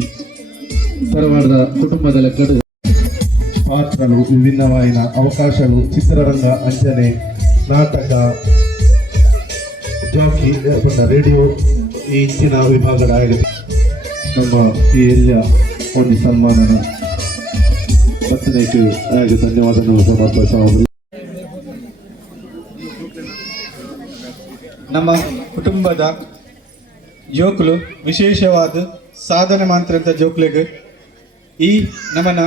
ತರವಾಡದ ಕುಟುಂಬದ ಲೆಕ್ಕಡು ಪಾತ್ರಗಳು ವಿಭಿನ್ನವಾಯಿನ ಅವಕಾಶಗಳು ಚಿತ್ರರಂಗ ಅಂಚನೆ ನಾಟಕ ಜಾಕಿ ರೇಡಿಯೋ ಈ ಇಂಚಿನ ವಿಭಾಗದ ಆಗಿದೆ ನಮ್ಮ ಈ ಎಲ್ಲ ಒಂದು ಸನ್ಮಾನನ ಪತ್ನಿಗೆ ಹಾಗೆ ಧನ್ಯವಾದಗಳು ಸಮರ್ಪಿಸ. ನಮ್ಮ ಕುಟುಂಬದ ಜೋಕುಲು ವಿಶೇಷವಾದ ಸಾಧನೆ ಮಾತ್ರ ಜೋಕ್ಲೆಗೆ ಈ ನಮ್ಮನ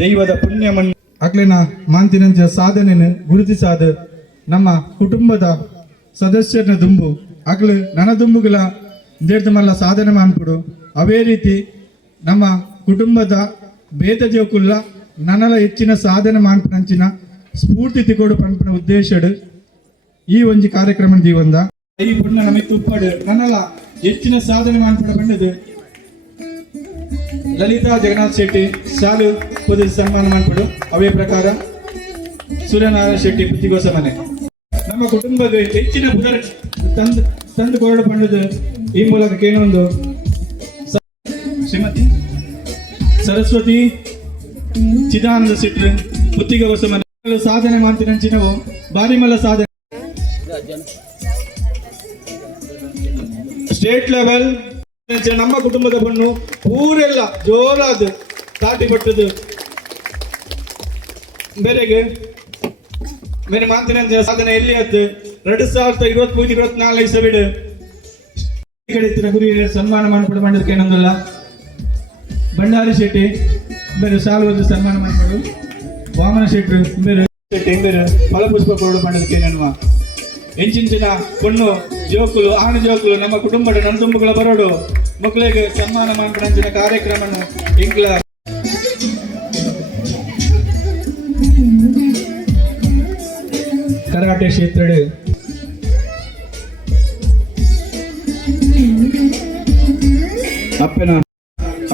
ದೈವದ ಪುಣ್ಯಮನ್ನು ಅಕ್ಲಿನ ಮಾಂತಿನಂಚ ಸಾಧನೆಯನ್ನು ಗುರುತಿಸಾದ ನಮ್ಮ ಕುಟುಂಬದ ಸದಸ್ಯರ ದುಂಬು ಅಕ್ಲು ನನ್ನ ದುಂಬುಗಳ ದೇಡ್ತಮಲ್ಲ ಸಾಧನೆ ಮಾಡ್ಬಿಡು. ಅವೇ ರೀತಿ ನಮ್ಮ ಕುಟುಂಬದ ಬೇತ ಜೋಕುಲ್ಲ ನನ್ನಲ ಹೆಚ್ಚಿನ ಸಾಧನೆ ಮಾಡ್ಪಂಚಿನ ಸ್ಫೂರ್ತಿ ತಿಕೋಡು ಪಂಪನ ಉದ್ದೇಶಡು ಈ ಒಂಜಿ ಕಾರ್ಯಕ್ರಮ ದೀವಂದ ಈ ಪುಣ್ಯ ನಮಗೆ ತುಪ್ಪಡು ನನ್ನಲ ಹೆಚ್ಚಿನ ಸಾಧನೆ ಮಾಡ್ಪಡ ಬಂದದು ಲಲಿತಾ ಜಗನ್ನಾಥ್ ಶೆಟ್ಟಿ ಶಾಲು ಪೊದು ಸನ್ಮಾನ ಮಾಡ್ಬಿಡು. ಅವೇ ಪ್ರಕಾರ ಸೂರ್ಯನಾರಾಯಣ ಶೆಟ್ಟಿ ಪುತ್ತಿಗೋಸ ಮನೆ ನಮ್ಮ ಕುಟುಂಬದ ಹೆಚ್ಚಿನ ಪುನರ್ ತಂದು ಕೊರಡು ಪಂಡದು ಈ ಮೂಲಕ ಏನೊಂದು ಶ್ರೀಮತಿ ಸರಸ್ವತಿ ಚಿದಾನಂದ ಶೆಟ್ಟಿ ಪುತ್ತಿಗೋಸ ಮನೆ ಸಾಧನೆ ಮಾಡ್ತೀನಿ ನಾವು ಬಾರಿ ಮಲ್ಲ ಸಾಧನೆ ಸ್ಟೇಟ್ ಲೆವೆಲ್ ನಮ್ಮ ಕುಟುಂಬದ ಬಣ್ಣು ಊರೆಲ್ಲ ಜೋರಾದ ತಾಟಿ ಪಟ್ಟದು ಬೇರೆಗೆ ಬೇರೆ ಮಾತಿನ ಸಾಧನೆ ಎಲ್ಲಿ ಆಯ್ತು 2023-24 ಇಸಬಿಡು ಕಡೆ ಗುರಿ ಸನ್ಮಾನ ಮಾಡ್ಬಿಡು ಬಂದಕ್ಕೆ ಏನಂದಲ್ಲ ಭಂಡಾರಿ ಶೆಟ್ಟಿ ಬೇರೆ ಸಾಲುವುದು ಸನ್ಮಾನ ಮಾಡ್ಬಿಡು. ವಾಮನ ಶೆಟ್ರು ಬೇರೆ ಶೆಟ್ಟಿ ಬೇರೆ ಫಲಪುಷ್ಪ ಕೊರಡು ಬಂದಕ್ಕೆ ಏನನ್ನುವ ಎಂಚಿಂಚಿನ ಪೊಣ್ಣು ಜೋಕುಲು ಆಣ ಜೋಕುಲು ನಮ್ಮ ಕುಟುಂಬದ ನನ್ತುಂಬುಗಳ ಬರೋಡು ಮಕ್ಕಳಿಗೆ ಸನ್ಮಾನ ಮಾಡ್ಬಿಡಂಚಿನ ಕಾರ್ಯಕ್ರಮ ಇಂಗ್ಲ ಕರಾಟೆ ಕ್ಷೇತ್ರ ಅಪ್ಪನ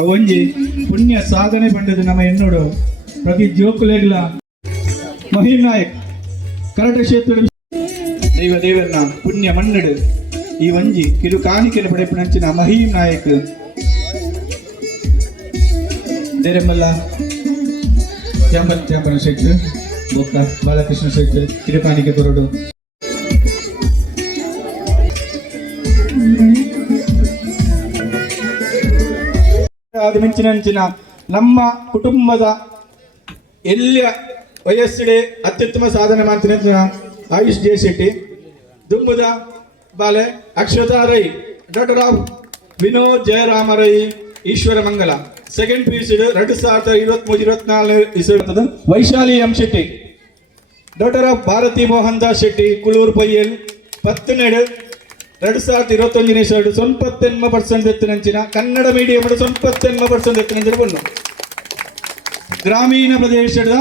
ಅವೊಂಜಿ ಪುಣ್ಯ ಸಾಧನೆ ಬಂದದ್ದು ನಮ್ಮ ಹೆಣ್ಣೋಡು ಪ್ರತಿ ಜೋಕುಲೆಗ್ಲ ಮಹೀಮ್ ನಾಯಕ್ ಕರಾಟೆ ಕ್ಷೇತ್ರ ದೇವರನ್ನ ಪುಣ್ಯ ಮನ್ನಡು ಈ ಒಂಜಿ ಕಿರು ಕಾಣಿಕೆನ ಪಡೆಪನಂಚಿನ ಮಹೀಮ್ ನಾಯಕ್ ದೇರೆಂಬಲ್ಲ ತ್ಯಾಂಬನ ಶೆಟ್ಟಿ ಬೊಕ್ಕ ಬಾಲಕೃಷ್ಣ ಶೆಟ್ಟಿ ಕಿರು ಕಾಣಿಕೆ ಕೊರಡು ಅದು ಮಿಂಚಿನಂಚಿನ ನಮ್ಮ ಕುಟುಂಬದ ಎಲ್ಲ ವಯಸ್ಸಿಗೆ ಅತ್ಯುತ್ತಮ ಸಾಧನೆ ಮಾಡ್ತೀನಿ ಆಯುಷ್ ಜೆ ಶೆಟ್ಟಿ ದುಂಬುದ ಬಾಲೆ Akshata Rai doctor Vinod Jayaramrai Ishwara Mangala second PUC 2023-24 Vaishali M Shetty daughter of Bharati Mohan Das Shetty Kuloor ಪಯ್ಯಲ್ 10 2021 90% ಎತ್ತಿನಂಚಿನ ಕನ್ನಡ ಮೀಡಿಯಂ 90% ಎತ್ತಿನಂಚಿನ ಬಣ್ಣು ಗ್ರಾಮೀಣ ಪ್ರದೇಶದ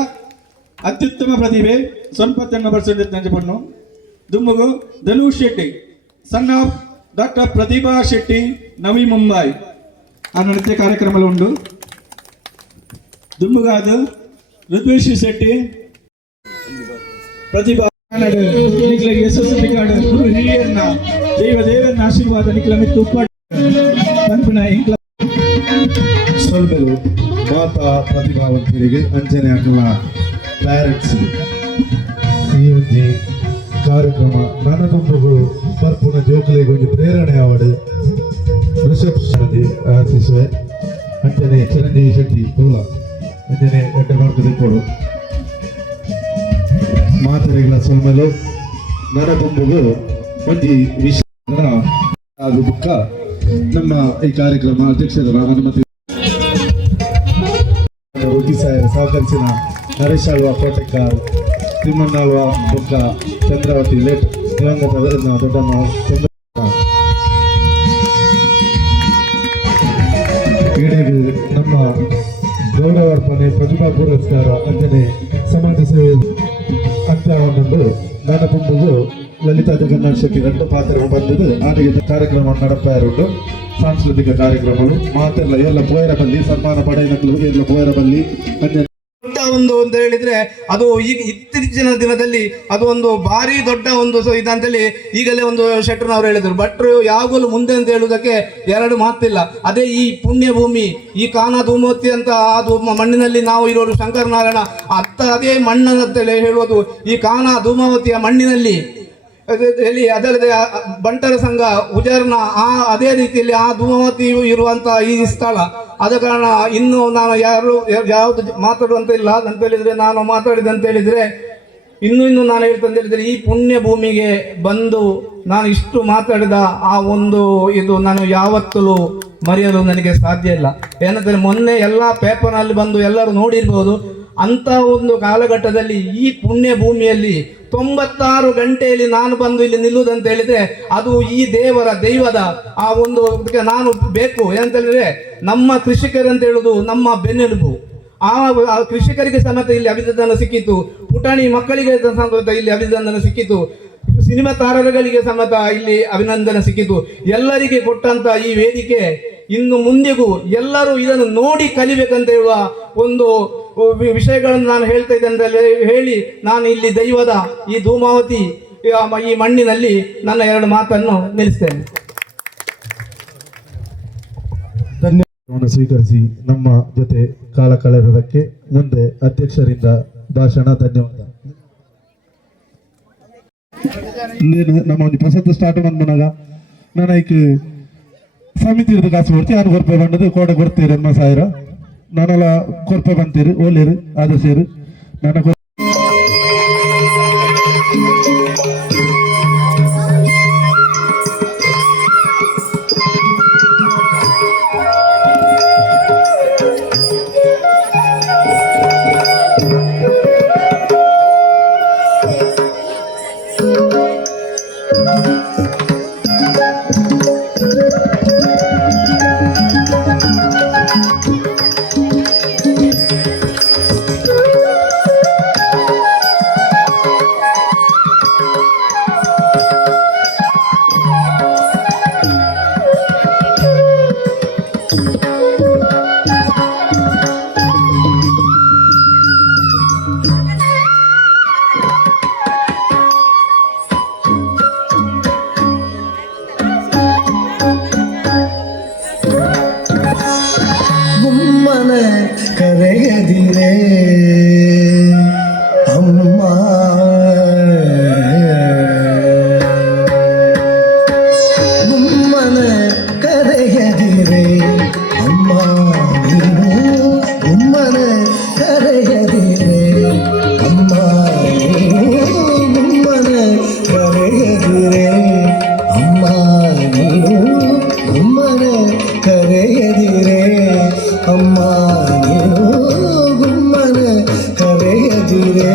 ಅತ್ಯುತ್ತಮ ಪ್ರತಿಭೆ 90% ಎತ್ತಿನಂಚ ಬಣ್ಣು ದುಮ್ಮಗು Dhanush Shetty son of doctor Pratibha Shetty Navi Mumbai ಆ ನೃತ್ಯ ಕಾರ್ಯಕ್ರಮ ಉಂಟು ದುಮ್ಮಗಾದ ಋತ್ವಿಶಿ ಶೆಟ್ಟಿ ಪ್ರತಿಭಾ ನಿಕ್ಲಿಗೆ SSLC ಕಾರ್ಡ್ ಗುರು ಹಿರಿಯರನ್ನ ದೇವರನ್ನ ಆಶೀರ್ವಾದ ನಿಕ್ಲ ಮಿತ್ತು ಪಂಪನ ಇಂಕ್ಲ ಸೊಲ್ಮೆಲು ಮಾತಾ ಪ್ರತಿಭಾವಂತರಿಗೆ ಅಂಜನೆ ಹಾಕುವ ಪ್ಯಾರೆಂಟ್ಸ್ ಈ ಒಂದು ಕಾರ್ಯಕ್ರಮ ನನಗೊಂದು ಬರ್ಪುನ ಜೋಕಲೆಗೆ ಒಂದು ಪ್ರೇರಣೆ ಆವಡು ರಿಸೆಪ್ಷನ್ ಆರ್ಟಿಸುವೆ ಅಂಜನೆ ಚಿರಂಜೀವಿ ಶೆಟ್ಟಿ ಪೂಲ ಅಂಜನೆ ಎಡ್ಡೆ ಮಾರ್ಗದ ಕೊಡು ಮಾತರಿಗಳ ಸೊಲ್ಮೆಲು ನನಗೊಂದು ಒಂದು ವಿಷಯ ಹಾಗೂ ಬುಕ್ಕ ನಮ್ಮ ಈ ಕಾರ್ಯಕ್ರಮ ಅಧ್ಯಕ್ಷರ ಅನುಮತಿ ಸಹಕರಿಸಿನ ನರೇಶ್ ಆಳ್ವ ಕೋಟೆಕಾರ್ ತಿಮ್ಮಣ್ಣಾಳ್ವ ಬುಕ್ಕ ಚಂದ್ರಾವತಿ ಲೇಟ್ ದಿವಂಗತ ದೊಡ್ಡಮ್ಮ ಕ್ರೀಡೆಗೆ ನಮ್ಮ ಗೌರವಾರ್ಪಣೆ ಪ್ರತಿಭಾ ಪುರಸ್ಕಾರ ಅಂಜನೆ ಸಮಾಜ ಸೇವೆ ಅಂತ್ಯವನ್ನೊಂದು ನನಪುಂಬುಗು ಲಲಿತಾ ಜಗನ್ನಾಥ್ ಶೆಟ್ಟಿ రెండు ಪಾತ್ರ ಬಂದದ್ದು ಆನೆಗೆ ಕಾರ್ಯಕ್ರಮ ನಡಪಾರುಂಡು ಸಾಂಸ್ಕೃತಿಕ ಕಾರ್ಯಕ್ರಮಗಳು ಮಾತೆಲ್ಲ ಎಲ್ಲ ಪೋಯರ ಬಲ್ಲಿ ಸನ್ಮಾನ ಪಡೆಯಲು ಎಲ್ಲ ಪೋಯರ ಬಲ್ಲಿ ದೊಡ್ಡ ಒಂದು ಅಂತ ಹೇಳಿದ್ರೆ ಅದು ಈಗ ಇತ್ತೀಚಿನ ದಿನದಲ್ಲಿ ಅದು ಒಂದು ಭಾರಿ ದೊಡ್ಡ ಒಂದು ಇದಂತೇಳಿ ಈಗಲೇ ಒಂದು ಶೆಟ್ಟರ್ನವ್ರು ಹೇಳಿದ್ರು. ಭಟ್ರು ಯಾವಾಗಲೂ ಮುಂದೆ ಅಂತ ಹೇಳುವುದಕ್ಕೆ ಎರಡು ಮಾತಿಲ್ಲ. ಅದೇ ಈ ಪುಣ್ಯ ಭೂಮಿ, ಈ ಕಾನ ಧೂಮವತಿ ಅಂತ ಅದು ಮಣ್ಣಿನಲ್ಲಿ ನಾವು ಇರೋರು ಶಂಕರನಾರಾಯಣ ಅದೇ ಮಣ್ಣಂತೇಳಿ ಹೇಳುವುದು. ಈ ಕಾನ ಧೂಮವತಿಯ ಮಣ್ಣಿನಲ್ಲಿ ಹೇಳಿ ಅದಲ್ಲದೆ ಬಂಟರ ಸಂಘ ಉಜರ್ನ ಅದೇ ರೀತಿಯಲ್ಲಿ ಆ ಧೂಮವತಿಯು ಇರುವಂತ ಈ ಸ್ಥಳ. ಆದ ಕಾರಣ ಇನ್ನು ನಾನು ಯಾವುದು ಮಾತಾಡುವಂತ ಇಲ್ಲ ಅಂತ ಹೇಳಿದ್ರೆ, ನಾನು ಮಾತಾಡಿದೆ ಅಂತ ಹೇಳಿದ್ರೆ ಇನ್ನು ನಾನು ಹೇಳ್ತಂತ ಹೇಳಿದ್ರೆ ಈ ಪುಣ್ಯ ಭೂಮಿಗೆ ಬಂದು ನಾನು ಇಷ್ಟು ಮಾತಾಡಿದ ಆ ಒಂದು ಇದು ನಾನು ಯಾವತ್ತೂ ಮರೆಯಲು ನನಗೆ ಸಾಧ್ಯ ಇಲ್ಲ. ಏನಂತಂದ್ರೆ ಮೊನ್ನೆ ಎಲ್ಲ ಪೇಪರ್ನಲ್ಲಿ ಬಂದು ಎಲ್ಲರೂ ನೋಡಿರ್ಬೋದು. ಅಂತ ಒಂದು ಕಾಲಘಟ್ಟದಲ್ಲಿ ಈ ಪುಣ್ಯ ಭೂಮಿಯಲ್ಲಿ 96 ಗಂಟೆಯಲ್ಲಿ ನಾನು ಬಂದು ಇಲ್ಲಿ ನಿಲ್ಲುವುದಂತ ಹೇಳಿದ್ರೆ ಅದು ಈ ದೈವದ ಆ ಒಂದು ನಾನು ಬೇಕು. ಏನಂತ ಹೇಳಿದ್ರೆ ನಮ್ಮ ಕೃಷಿಕರಂತ ಹೇಳುದು ನಮ್ಮ ಬೆನ್ನೆಲುಬು. ಆ ಕೃಷಿಕರಿಗೆ ಸಮೇತ ಇಲ್ಲಿ ಅಭಿನಂದನೆ ಸಿಕ್ಕಿತು, ಪುಟಾಣಿ ಮಕ್ಕಳಿಗೆ ಸಮೇತ ಇಲ್ಲಿ ಅಭಿನಂದನೆ ಸಿಕ್ಕಿತು, ಸಿನಿಮಾ ತಾರಗಳಿಗೆ ಸಮೇತ ಇಲ್ಲಿ ಅಭಿನಂದನೆ ಸಿಕ್ಕಿತು. ಎಲ್ಲರಿಗೆ ಕೊಟ್ಟಂತ ಈ ವೇದಿಕೆ ಇನ್ನು ಮುಂದೆಗೂ ಎಲ್ಲರೂ ಇದನ್ನು ನೋಡಿ ಕಲಿಬೇಕಂತ ಹೇಳುವ ಒಂದು ವಿಷಯಗಳನ್ನು ನಾನು ಹೇಳ್ತಾ ಇದ್ದೆ ಅಂತ ಹೇಳಿ ನಾನು ಇಲ್ಲಿ ದೈವದ ಈ ಧೂಮಾವತಿ ಈ ಮಣ್ಣಿನಲ್ಲಿ ನನ್ನ ಎರಡು ಮಾತನ್ನು ನಿಲ್ಲಿಸ್ತೇನೆ. ಧನ್ಯವಾದವನ್ನು ಸ್ವೀಕರಿಸಿ ನಮ್ಮ ಜೊತೆ ಕಾಲ ಕಳೆದದಕ್ಕೆ ಮುಂದೆ ಅಧ್ಯಕ್ಷರಿಂದ ಭಾಷಣ. ಧನ್ಯವಾದ. ನಮ್ಮ ಒಂದು ಪ್ರಸತ್ತ ಸ್ಟಾರ್ಟ್ ಬಂದಾಗ ನನಗೆ ಸಮಿತಿ ಇರೋದು ಕಾಸು ಕೊಡ್ತಿ 6 ರೂಪಾಯಿ ಬಂದದ್ದು ಕೋಡೆ ಕೊಡ್ತೀರಿ ಅಮ್ಮ ಸಾವಿರ ನಾನೆಲ್ಲ ಕೊರ್ಪೆ ಬಂತೀರಿ ಓಲೇರು ಆದ ಸೇರು ನನ್ನ ಕರೆಯದಿರೆ ಅಮ್ಮ ಗುಮ್ಮನ ಕರೆಯದಿರೆ ಅಮ್ಮ ನೀನು ಗುಮ್ಮನ ಕರೆಯದಿರೆ ಅಮ್ಮ ನೀನು ಗುಮ್ಮನ ಕರೆಯದಿರೆ ಅಮ್ಮ ನೀನು ಗುಮ್ಮನ ಅಮ್ಮ ನೀನು ಗುಮ್ಮನ ಕರೆಯದಿರೆ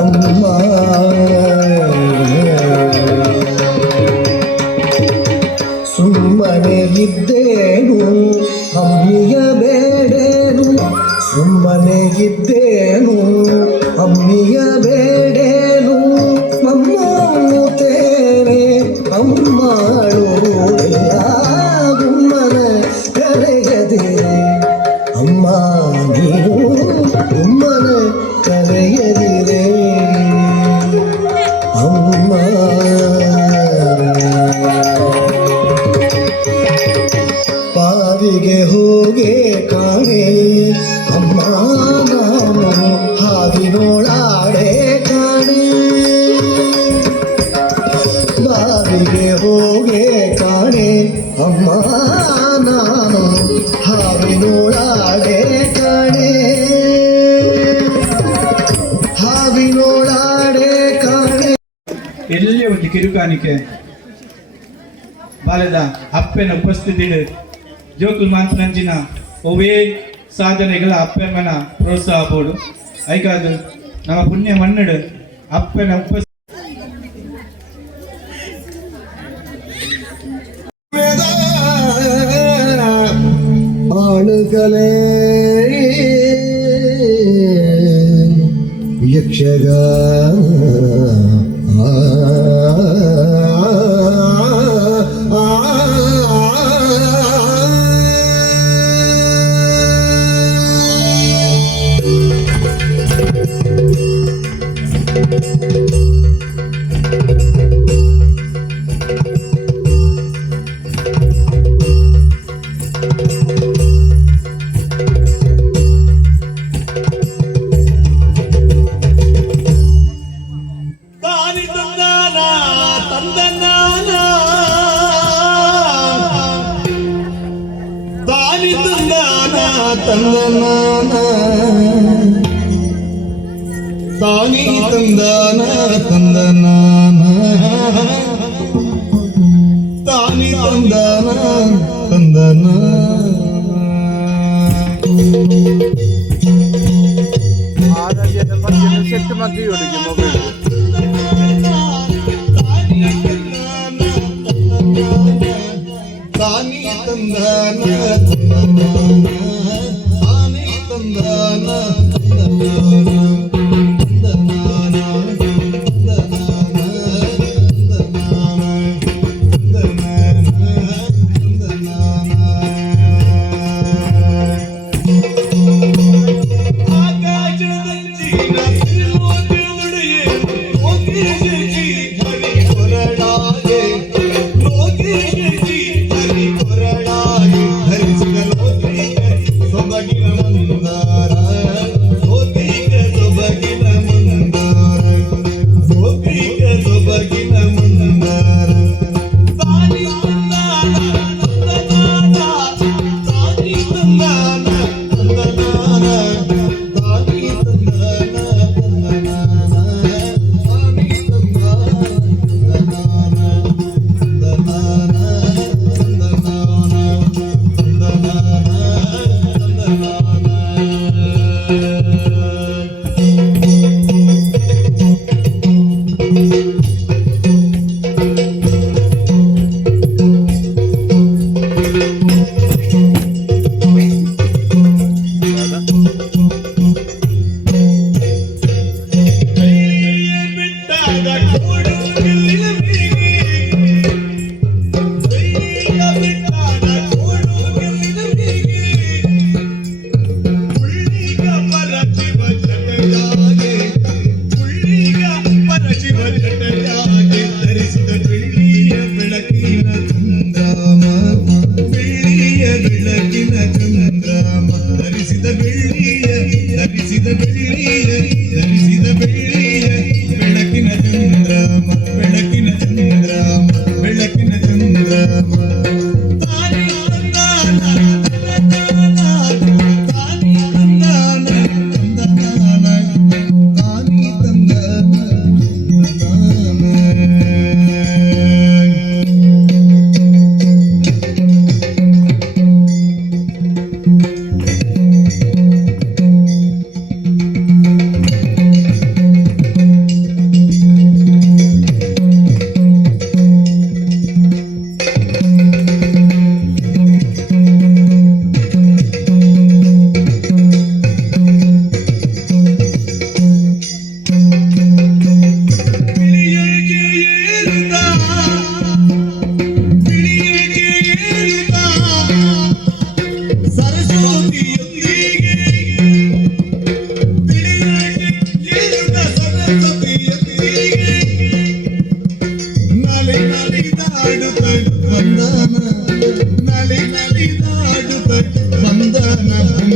ಅಮ್ಮ. ಸುಮ್ಮನೆ ಇದ್ದೇನು ಅಮ್ಮಿಯ ಬೇಡೇನು, ಸುಮ್ಮನೆ ಇದ್ದೇನು ಅಮ್ಮಿಯ ಬೇಡೇನು, ಮಮ್ಮೂತೇನೆ ಅಮ್ಮಳು ಗುಮ್ಮನ ಕರೆಯದಿರೆ ಅಮ್ಮ ನೀನು ಗುಮ್ಮನ ಕರೆಯದಿರೆ ಅಮ್ಮ. ಪಾವಿಗೆ ಹೋಗೆ ಕಾಣೆ ಅಮ್ಮ ನಾನು ಹಾದಿನೋಳಾಡೆ ಕಾಣೆ, ಬಾವಿಗೆ ಹೋಗೆ ಕಾಣೆ ಅಮ್ಮ ನಾನು ಹಾವಿನೋಳಾಡೆ ಕಾಣೆ, ಹಾವಿನೋಳಾಡೆ ಕಾಣೆ. ಎಲ್ಲೇ ಒಂದು ಕಿರುಕಾಣಿಕೆ ಬಾಲದ ಅಪ್ಪನ ಉಪಸ್ಥಿತಿ ಜೋಕುಲ್ ಮಾತನಂಚಿನ ಒವೇ ಸಾಧನೆಗಳ ಅಪ್ಪಮ್ಮನ ಪ್ರೋತ್ಸಾಹ ಬೋಡು ಐಕಾದು ನಮ್ಮ ಪುಣ್ಯ ಮಣ್ಣಡು ಅಪ್ಪನ ಆಳುಗಲೇ ಯಕ್ಷಗಾನ ತಾನಿ ತಂದಾನ ತಂದನಾನ ತಾನಿ ತಂದಾನ ತಂದನ. ಸೆಟ್ ಮಧ್ಯೆ ಮೊಬೈಲ್ ತಾನಿ ತಂದಾನ ತಂದನಾನ ತಾನಿ ತಂದಾನ ತಂದನಾನ. ಧರಿಸಿದ ಲೋತ್ರಿ ಸೊಬಗಿನ ಮಂದಾರ ಲೋತ್ರಿ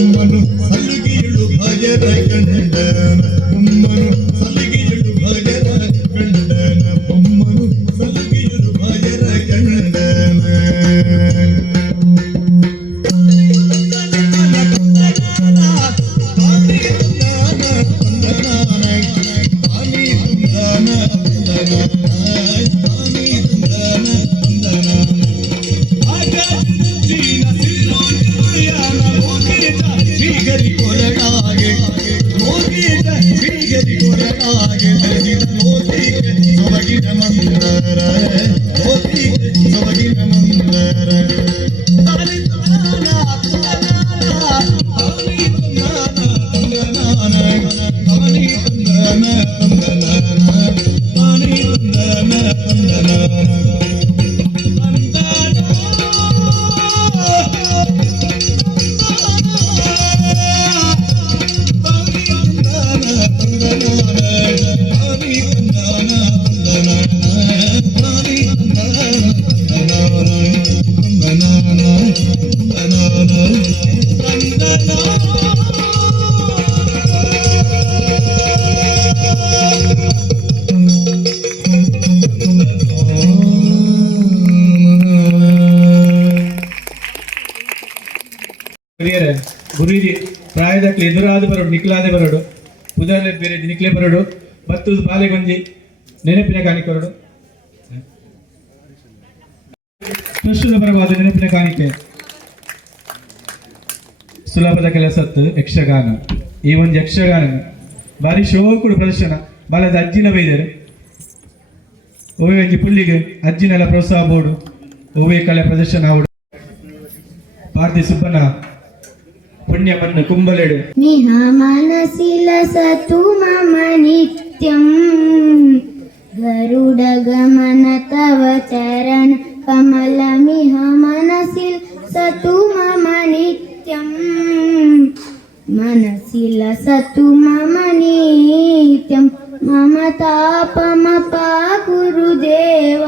ಬೊಮ್ಮನು ಸಲಿಗೆಯಳು ಭಜರ ಗಂಡನ ಬೊಮ್ಮನು ಸಲಿಗೆಯಳು ಭಜರ ಗಂಡನ ಬೊಮ್ಮನು ಸಲಿಗೆಯಳು ಭಜರ ಗಂಡನ ಗುರು ಪ್ರಾಯದಕ್ಕೆ ಎದುರಾದ ಬರೋಡು ನಿಕ್ಲಾದೆ ಬರೋಡು ಉದಾಹರಣೆ ಬೇರೆ ನಿಕ್ಲೆ ಬರೋಡು ಮತ್ತು ಬಾಲೆಗೊಂಜಿ ನೆನಪಿನ ಕಾಣಿಕೆ ಬರೋಡು ಪ್ರಸ್ತುತ ಪರವಾದ ನೆನಪಿನ ಕಾಣಿಕೆ ಸುಲಭದ ಕೆಲಸತ್ತು ಯಕ್ಷಗಾನ. ಈ ಒಂದು ಯಕ್ಷಗಾನ ಬಾರಿ ಶೋಕುಡು ಪ್ರದರ್ಶನ ಬಾಲದ ಅಜ್ಜಿನ ಬೈದರೆ ಓವೆ ಒಂಜಿ ಪುಳ್ಳಿಗೆ ಅಜ್ಜಿನೆಲ್ಲ ಪ್ರೋತ್ಸಾಹ ಬೋಡು ಓವೆ ಕಲೆ ಪ್ರದರ್ಶನ ಆವಡು ಪಾರ್ಥಿ ಸುಬ್ಬನ ಪುಣ್ಯ ಮಣ್ಣು ಕುಂಬಲೆಡು ನಿಹ ಮನಸಿಲ ಸತು ಮಮ ನಿತ್ಯಂ ಗರುಡ ಗಮನ ತವ ಚರಣ ಕಮಲ ಮಿಹ ಮನಸಿಲ್ ಸತು ಮಮ ನಿತ್ಯಂ ಮನಸಿಲ ಸತು ಮಮ ನಿತ್ಯಂ ಮಮ ತಾಪಮಪ ಗುರುದೇವ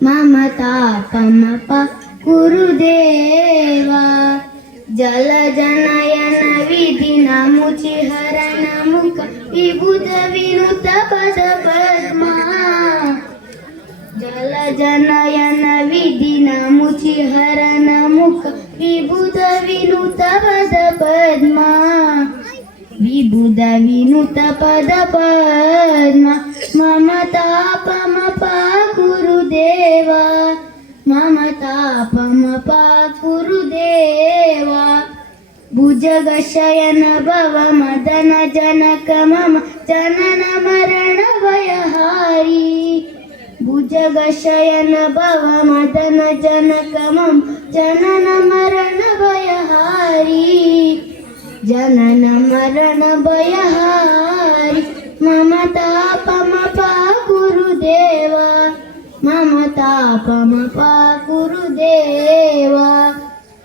ಮಮ ತಾಪಮಪ ಗುರುದೇವ ಜಲ ಜನಯನ ವಿಧಿ ನಮುಚಿ ಹರಣ ಮುಖ ವಿಭುತ ವಿನುತ ಪದ ಪದ್ಮ ಜಲ ಜನಯನ ವಿಧಿ ನಮುಚಿ ಹರಣ ಮುಖ ವಿಭುತ ವಿನುತ ಪದ ಪದ್ಮ ವಿಭುತ ವಿನುತ ಪದ ಪದ್ಮ ಮಮ ತಾಪಮಪ ಗುರುದೇವ ಮಮ ತಾಪಮಪ ಗುರುದೇವ ಭುಜಗ ಶಯನ ಭವ ಮದನ ಜನಕ ಮಮ ಜನನ ಮರಣ ಭಯಹಾರಿ ಭುಜಗ ಶಯನ ಭವ ಮದನ ಜನಕ ಮಮ ಜನನ ಮರಣ ಭಯಹಾರಿ ಜನನ ಮರಣ ಭಯಹಾರಿ ಮಮ ತಾಪಮಪ ಗುರುದೇವ ಮಮ ತಾಪಮಪ ಗುರುದೇವ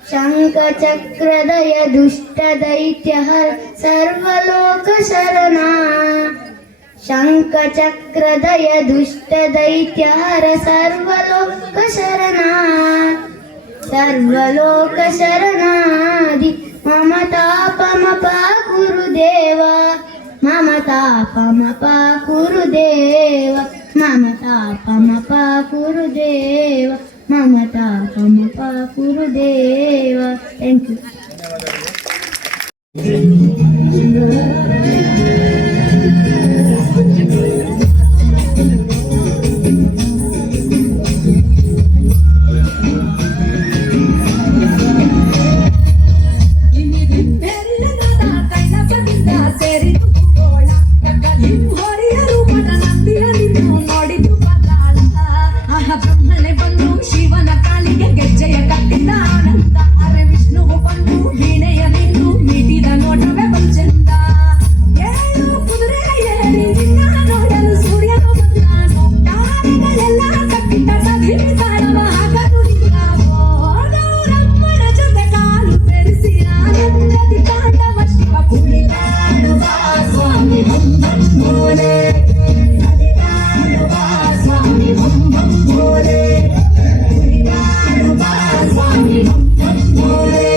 ಶಂಖ ಚಕ್ರದಯ ದುಷ್ಟ ದೈತ್ಯ ಹರ ಸರ್ವಲೋಕ ಶರಣ ಶಂಖ ಚಕ್ರದಯ ದುಷ್ಟ ದೈತ್ಯ ಹರ ಸರ್ವಲೋಕ ಶರಣ ಸರ್ವಲೋಕ ಶರಣಾದಿ ಮಮ ತಾಪಮಪ ಗುರುದೇವ ಮಮ ತಾಪಮಪ ಗುರುದೇವ ಮಮ ತಾಪಮಪ ಗುರುದೇವ ಮಮ ತಾಪಮಪ ಗುರುದೇವ. Thank you. ಶಿವನ ಕಾಲಿಗೆ ಗೆಜ್ಜೆಯ ಕಟ್ಟಿದ ಆನಂದ ಅರೆ ವಿಷ್ಣುವು ಬಂದು ವೀಣೆಯ ನಿಂದು ಮೀಟಿದ ನೋಟವೇ ಬಂಚೆಂದ ಏಳು ಕುದುರೆ ಏರಿ ನಿನ್ನ ನೋಡಲು ಸೂರ್ಯನು ಬಂದಾನು ದಾರಿಗಳೆಲ್ಲ ಕಟ್ಟಿದ ಸದಿ ತಾಳವ ಹಾಕಲು ನಿಂತಾವೋ ಗೌರಮ್ಮನ ಜೊತೆ ಕಾಲು ಬೆರೆಸಿ ಆನಂದದಿ ತಾಂಡವ ಶಿವ ಕುಣಿದಾಡುವ ಸ್ವಾಮಿ ಬಂ ಬಂ ಭೋಲೆ ಸ್ವಾಮಿ ಬಂ ಬಂ ಭೋಲೆ ಸ್ವಾಮಿ ಬಂ ಬಂ ಭೋಲೆ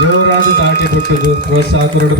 ಜೋರಾದ ತಾಟಿ ಬಿಟ್ಟದು ಪ್ರೋತ್ಸಾಹಕರು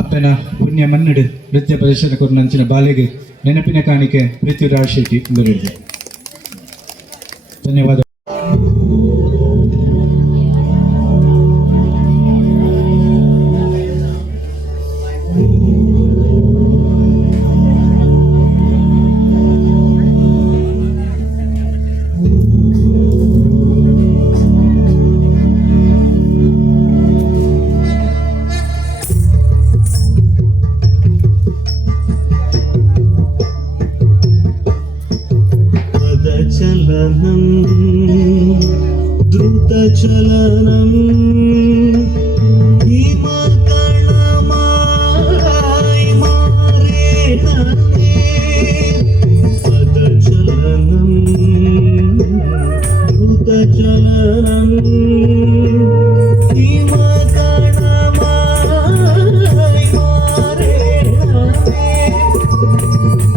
ಅಪ್ಪನ ಪುಣ್ಯ ಮನ್ನಡು ನೃತ್ಯ ಪ್ರದರ್ಶನ ಕೊರ್ನಂಚಿನ ಬಾಲೆಗೆ ನೆನಪಿನ ಕಾಣಿಕೆ ಪೃಥ್ವಿರಾಜ್ ಶೆಟ್ಟಿ ಬರೆದಿದೆ. ಧನ್ಯವಾದ. ചലനം ദ്രുത ചലനം ഹിമകണമായി മാറേണമേ പദചലനം ദ്രുത ചലനം ഹിമകണമായി മാറേണമേ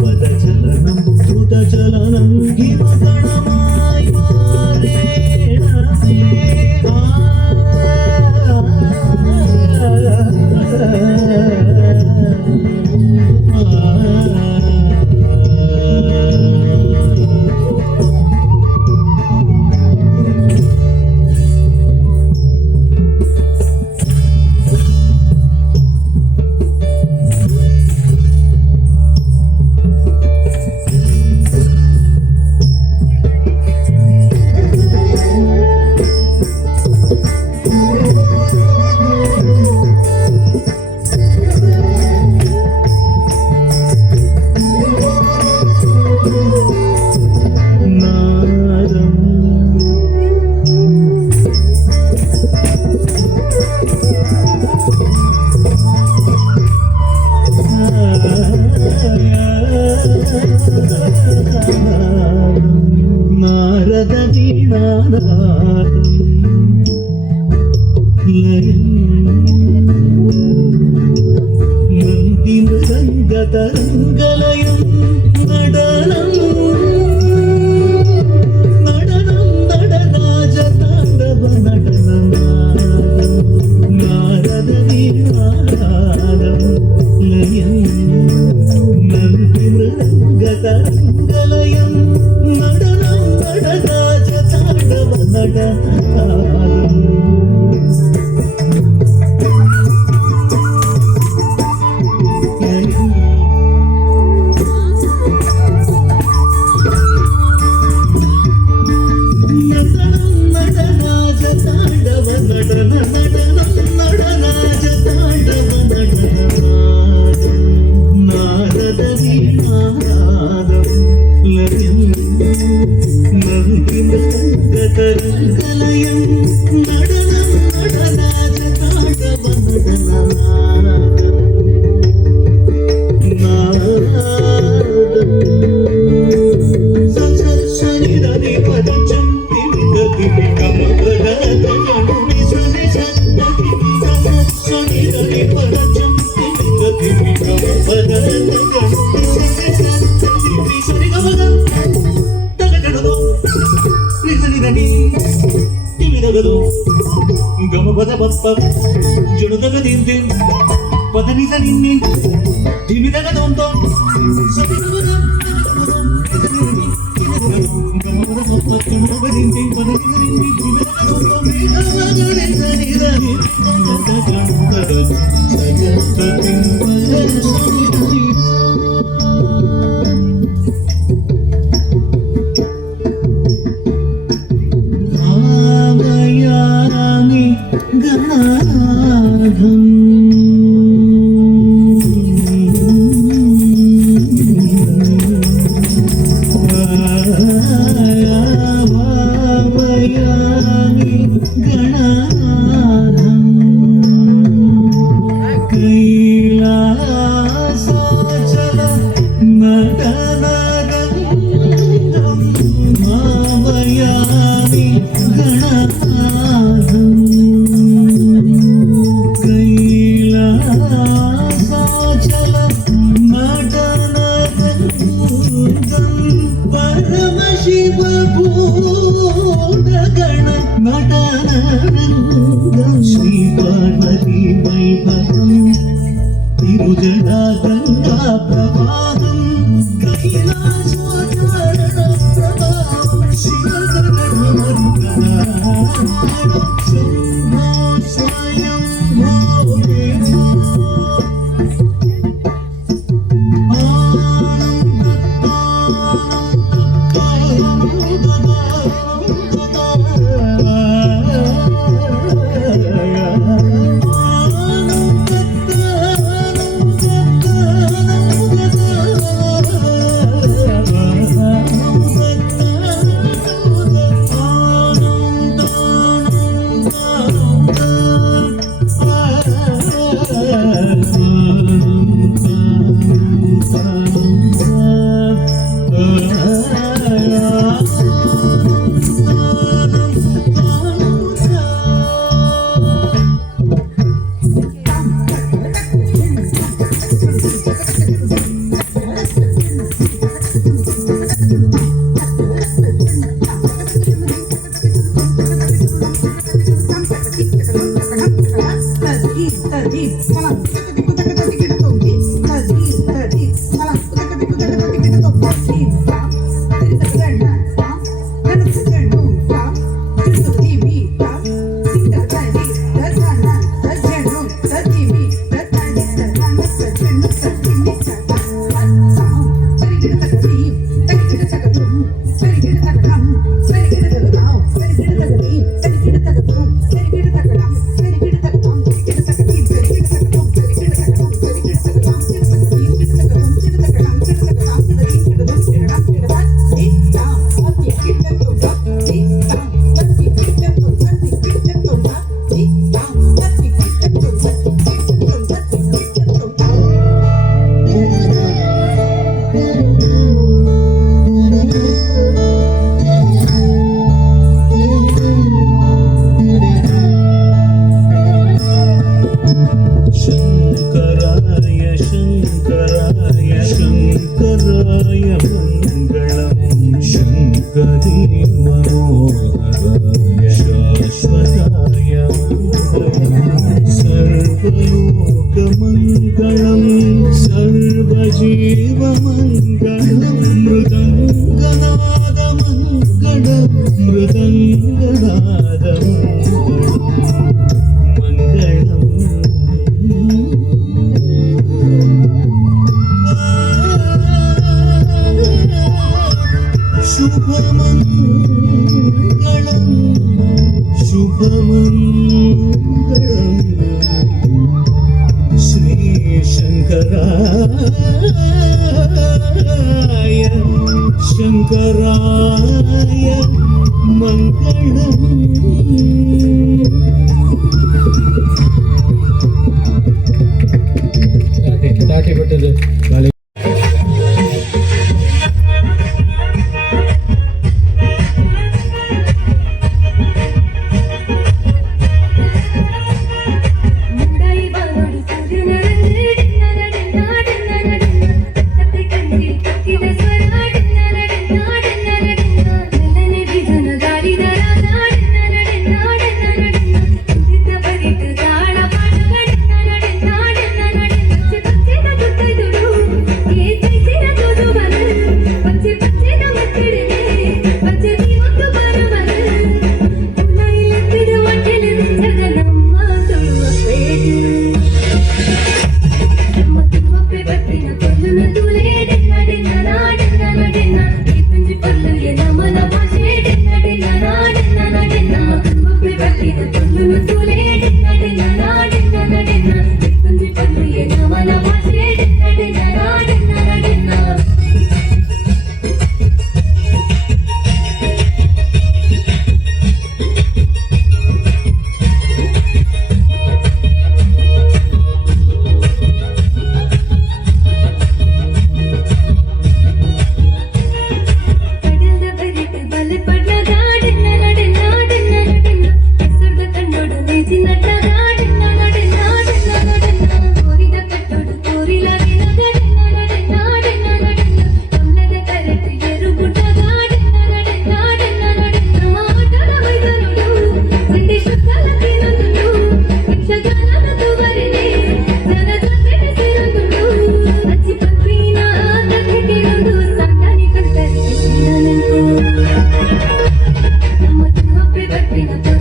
പദചലനം ദ്രുത ചലനം ഹിമകണമായി മാറേണമേ നാരദ വീണാനാദം നന്ദി മൃദംഗതരംഗലയം നടനം നടനം നടരാജ താണ്ഡവ നടനനാദം നാരദ വീണാനാദം ലയം നന്ദി മൃദംഗതരംഗലയം നടനം നടരാജ താണ്ഡവ നടനാദം നടരാജ താണ്ഡവ നടന നടനം നടരാജ താണ്ഡവ നടനാദം നാരദ വീണാനാദം ലയം നന്ദി മൃദംഗതരംഗലയം നടനം നടരാജ താണ്ഡവ നടനാദം നാദം സസസനിധനി പദചം പിവിദതി കമകരതനു സനി സന്തതി സസസനിധനി പദചം പിവിദതി കമകരതനു സനി സന്തതി സനി കമക തഗടനോ നിസനിധനി തിമിദഗദോ ಗಮಪದ ಪಪ್ಪ ಜುಡುದಗ ದಿಂದೆ ಪದನಿಸ ನಿನ್ನೆ ಧಿಮಿದಗದೊಂದು ಸತಿದಗದ ಗಮಪದ ಪಪ್ಪ ಜುಡುದಗ ದಿಂದೆ ಪದನಿಸ ನಿನ್ನೆ ಧಿಮಿದಗದೊಂದು ಮೇಘವಾಗಡೆ ಸನಿರನಿ ಗಂಗದ ಸಜಸ್ವತಿ ಸನಿರನಿ ഭാവയാമി ഗാധം ഭാവയാമി ഗണാധം കൈലാസാചല നടനരംഗം ഭാവയാമി ഗണാധം കൈലാസാചല നടനരംഗം പരമശിവ ഭൂതഗണ നടനരംഗം ശ്രീ പാർവതി വൈഭവം തിരുജടാ ഗംഗാ പ്രവാഹം കൈലാസോദ്ധാരണ പ്രഭാവം ശിവഗണമർഗദാ സ്വയം शंकराय मंगलम தாட்டி பட்டது வலை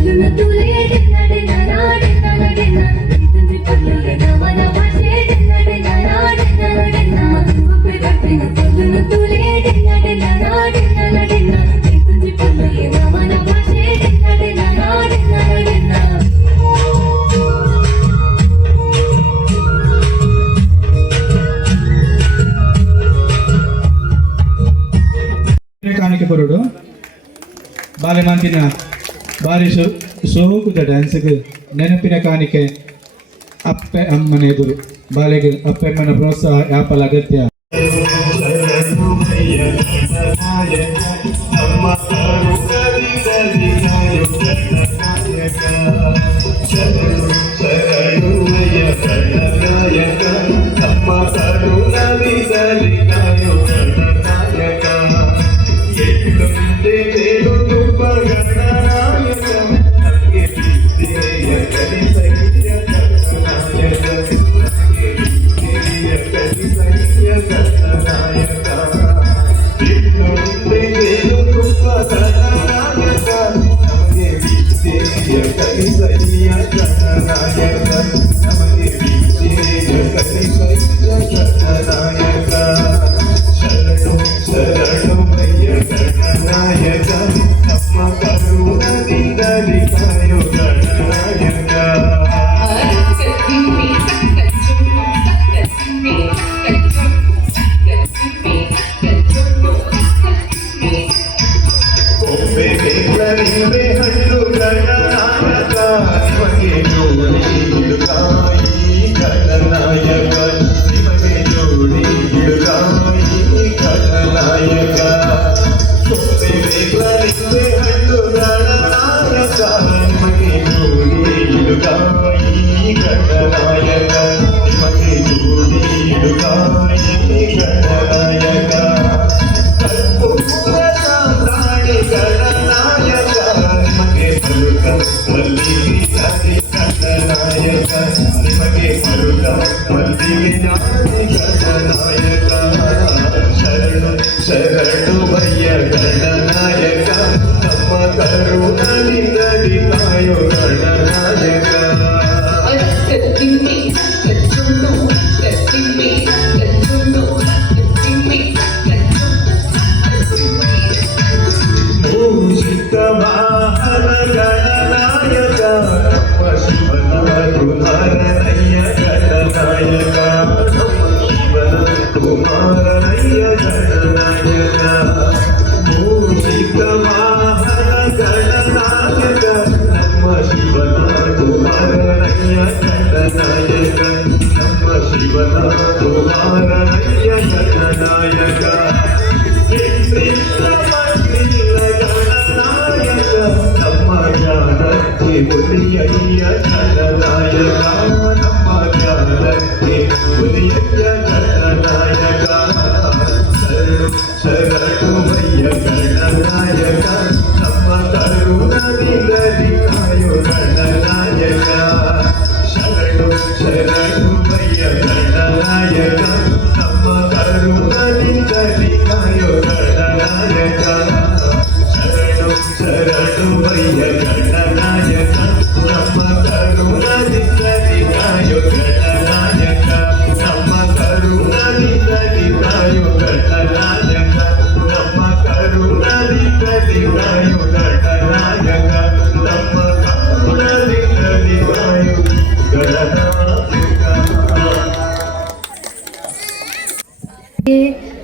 పుల్లును తులే డిన్న డిన్న నా డిన్న డిన్న తుంచి పుల్లులే నమన భాషే డిన్న డిన్న నా డిన్న డిన్న మధుపు కట్టిన పుల్లును తులే డిన్న డిన్న నా డిన్న డిన్న తుంచి పుల్లులే నమన భాషే డిన్న డిన్న నా డిన్న డిన్న ಕಾಣಿಕೆಪರುಡು ಬಾಲೆ ಮಾತಿನ ಬಾರಿ ಸೋಕುದ ಡ್ಯಾನ್ಸ್ಗೆ ನೆನಪಿನ ಕಾಣಿಕೆ ಅಪ್ಪೆ ಅಮ್ಮನ ಎದುರು ಬಾಲೆಗೆ ಅಪ್ಪೆಮ್ಮನ ಪ್ರೋತ್ಸಾಹ ಯಾಪಲ ಅಗತ್ಯ.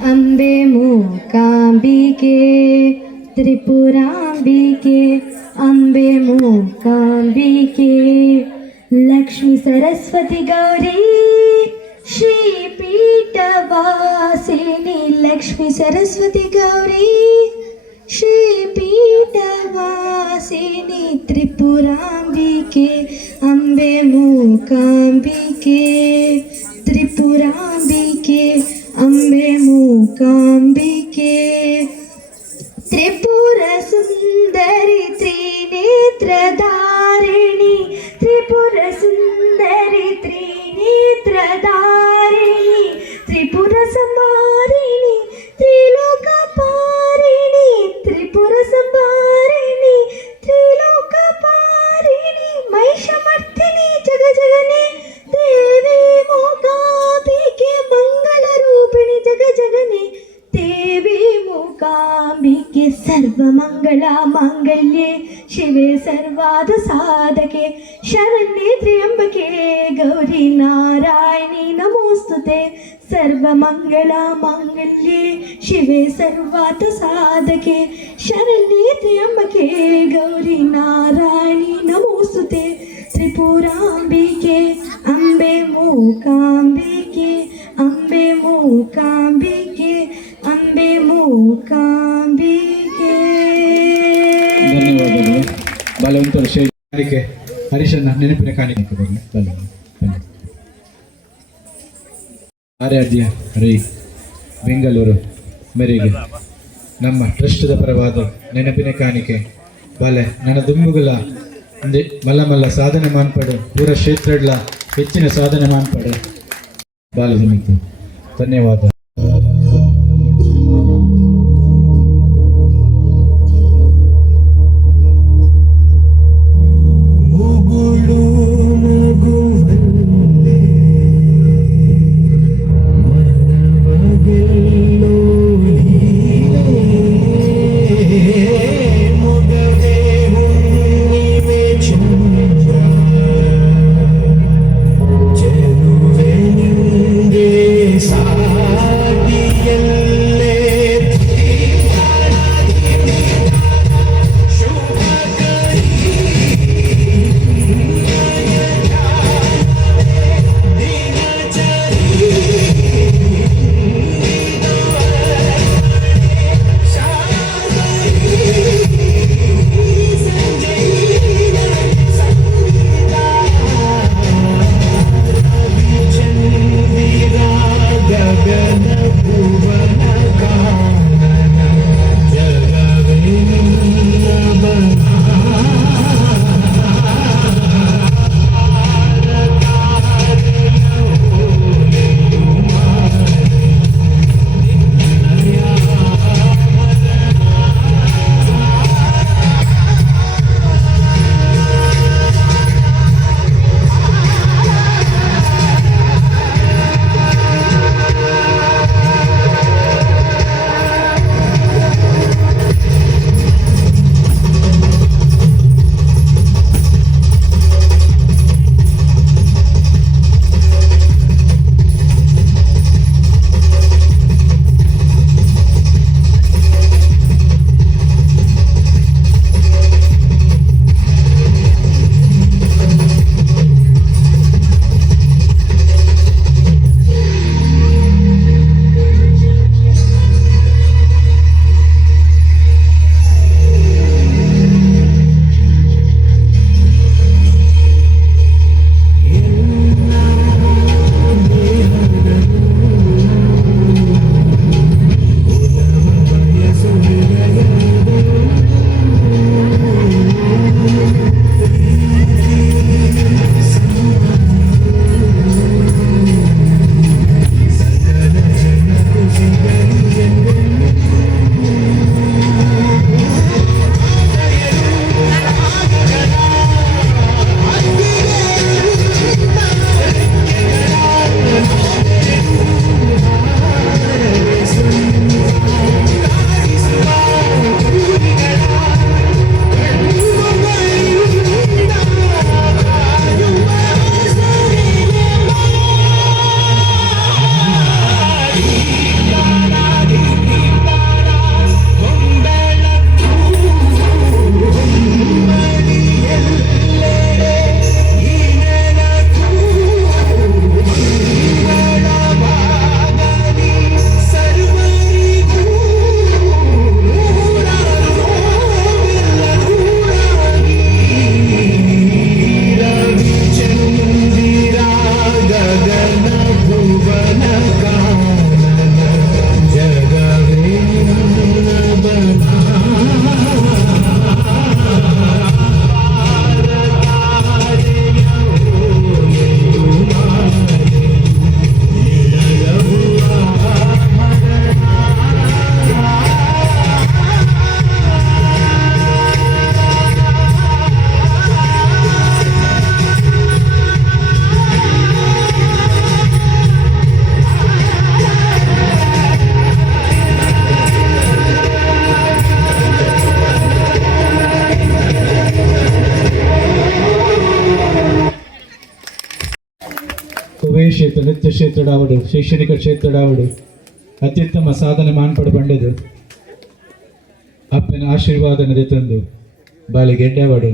ಅಂಬೆ ಮೂಕಾಂಬಿಕೆ ತ್ರಿಪುರಾಂಬಿಕೆ ಅಂಬೆ ಮೂಕಾಂಬಿಕೆ ಲಕ್ಷ್ಮೀ ಸರಸ್ವತಿ ಗೌರಿ ಶ್ರೀಪೀಠವಾಸಿನಿ ಲಕ್ಷ್ಮೀ ಸರಸ್ವತಿ ಗೌರಿ ಶ್ರೀಪೀಠವಾಸಿನಿ ತ್ರಿಪುರಾಂಬಿಕೆ ಅಂಬೆ ಮೂಕಾಂಬಿಕೆ ತ್ರಿಪುರಾಂಬಿಕೆ ಅಂಬೆ ಮೂಕಾಂಬಿಕೆ ತ್ರಿಪುರ ಸುಂದರಿ ತ್ರಿನೇತ್ರಧಾರಿಣಿ ತ್ರಿಪುರ ಸುಂದರಿ ತ್ರಿನೇತ್ರಧಾರಿಣಿ ತ್ರಿಪುರ ಸಂಹಾರಿಣಿ ತ್ರಿಲೋಕ ಪಾರಿಣಿ ತ್ರಿಪುರ ಸಂಹಾರಿಣಿ ತ್ರಿಲೋಕ ಪಾರಿಣಿ ಮಂಗಳ ಮಾಂಗಲ್ಯೆ ಶಿವೆ ಸರ್ವಾದ ಸಾಧಕೆ ಶರಣ್ಯೆ ತ್ರ್ಯಂಬಕೆ ಗೌರಿ ನಾರಾಯಣಿ ನಮೋಸ್ತುತೆ ಸರ್ವಮಂಗಳ ಮಾಂಗಲ್ಯೆ ಶಿವೆ ಸರ್ವಾದ ಸಾಧಕೆ ಶರಣ್ಯೆ ತ್ರ್ಯಂಬಕೆ ಗೌರಿ ನಾರಾಯಣಿ ನಮೋಸ್ತುತೆ ತ್ರಿಪುರಾಂಬಿಕೆ ಅಂಬೆ ಮೂಕಾಂಬಿಕೆ ಅಂಬೆ ಮೂಕಾಂಬಿಕೆ ಅಂಬೆ ಮೂಕಾಂಬಿಕೆ. ಧನ್ಯವಾದಗಳು. ಬಲವಂತರ ಶೇಖರಿಕೆ ಹರೀಶನ ನೆನಪಿನ ಕಾಣಿಕೆ ಬನ್ನಿ. ಆರಾಧ್ಯ ರೈ ಬೆಂಗಳೂರು ಮೇರೆಗೆ ನಮ್ಮ ಟ್ರಸ್ಟ್ದ ಪರವಾದ ನೆನಪಿನ ಕಾಣಿಕೆ ಬಾಲೆ ನನ್ನ ದುಂಬುಗಳ ಮಲ್ಲ ಮಲ್ಲ ಸಾಧನೆ ಮಾನ್ಪಡು ಪೂರ ಕ್ಷೇತ್ರಗಳ ಹೆಚ್ಚಿನ ಸಾಧನೆ ಮಾನ್ಪಡು ಬಾಲದ ಮಿತ್ತು. ಧನ್ಯವಾದ. ಮುಗುಳು ನಗುವಲ್ಲೇ ಮನವಗೆಲ್ಲೋ ನೀನೇ ಮೊಗವೇ ಹುಣ್ಣಿಮೆ ಚಂದ್ರ ಚೆಲುವೆ ನಿಂದೆ ಸಾರ ಕ್ಷೇತ್ರ ನೃತ್ಯ ಕ್ಷೇತ್ರ ಆವಡು ಶೈಕ್ಷಣಿಕ ಕ್ಷೇತ್ರ ಆವಡು ಅತ್ಯುತ್ತಮ ಸಾಧನೆ ಮಾನ್ಪಡ ಬಂಡದು ಅಪ್ಪನ ಆಶೀರ್ವಾದನದೆ ತಂದು ಬಾಲಿ ಗೆಡ್ಡೆವಾಡು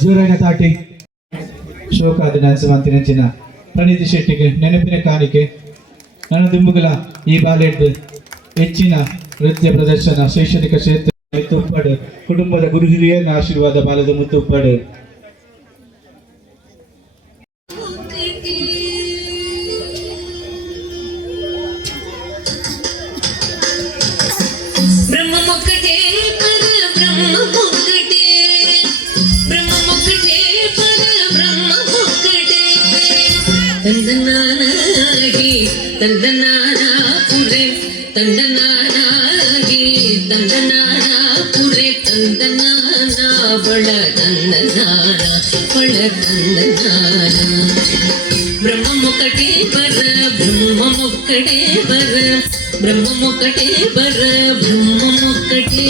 ಜೋರಾಯಿನ ತಾಟಿ ಶೋಕಾದ ಡ್ಯಾನ್ಸ್ ಮಂತಿನ ಪ್ರಣೀತಿ ಶೆಟ್ಟಿಗೆ ನೆನಪಿನ ಕಾಣಿಕೆ ನನ್ನ ದುಂಬುಗಳ ಈ ಬಾಲೆಡ್ದು ಹೆಚ್ಚಿನ ನೃತ್ಯ ಪ್ರದರ್ಶನ ಶೈಕ್ಷಣಿಕ ಕ್ಷೇತ್ರ ಮುತ್ತುಪ್ಪಡು ಕುಟುಂಬದ ಗುರು ಹಿರಿಯರ ಆಶೀರ್ವಾದ ಬಾಲದ ಮುತ್ತುಪ್ಪಡು ತಂದನಾನ ಪುರೆ ತಂದನಾನಾಗಿ ತಂದನಾನ ಪುರೆ ತಂದನಾನ ಬಳ ತಂದನಾನ ಬಳ ತಂದನಾನ ಬ್ರಹ್ಮ ಮುಕ್ಕಡೆ ಬರ బ్రహ్మమొక్కటే బర బ్రహ్మమొక్కటే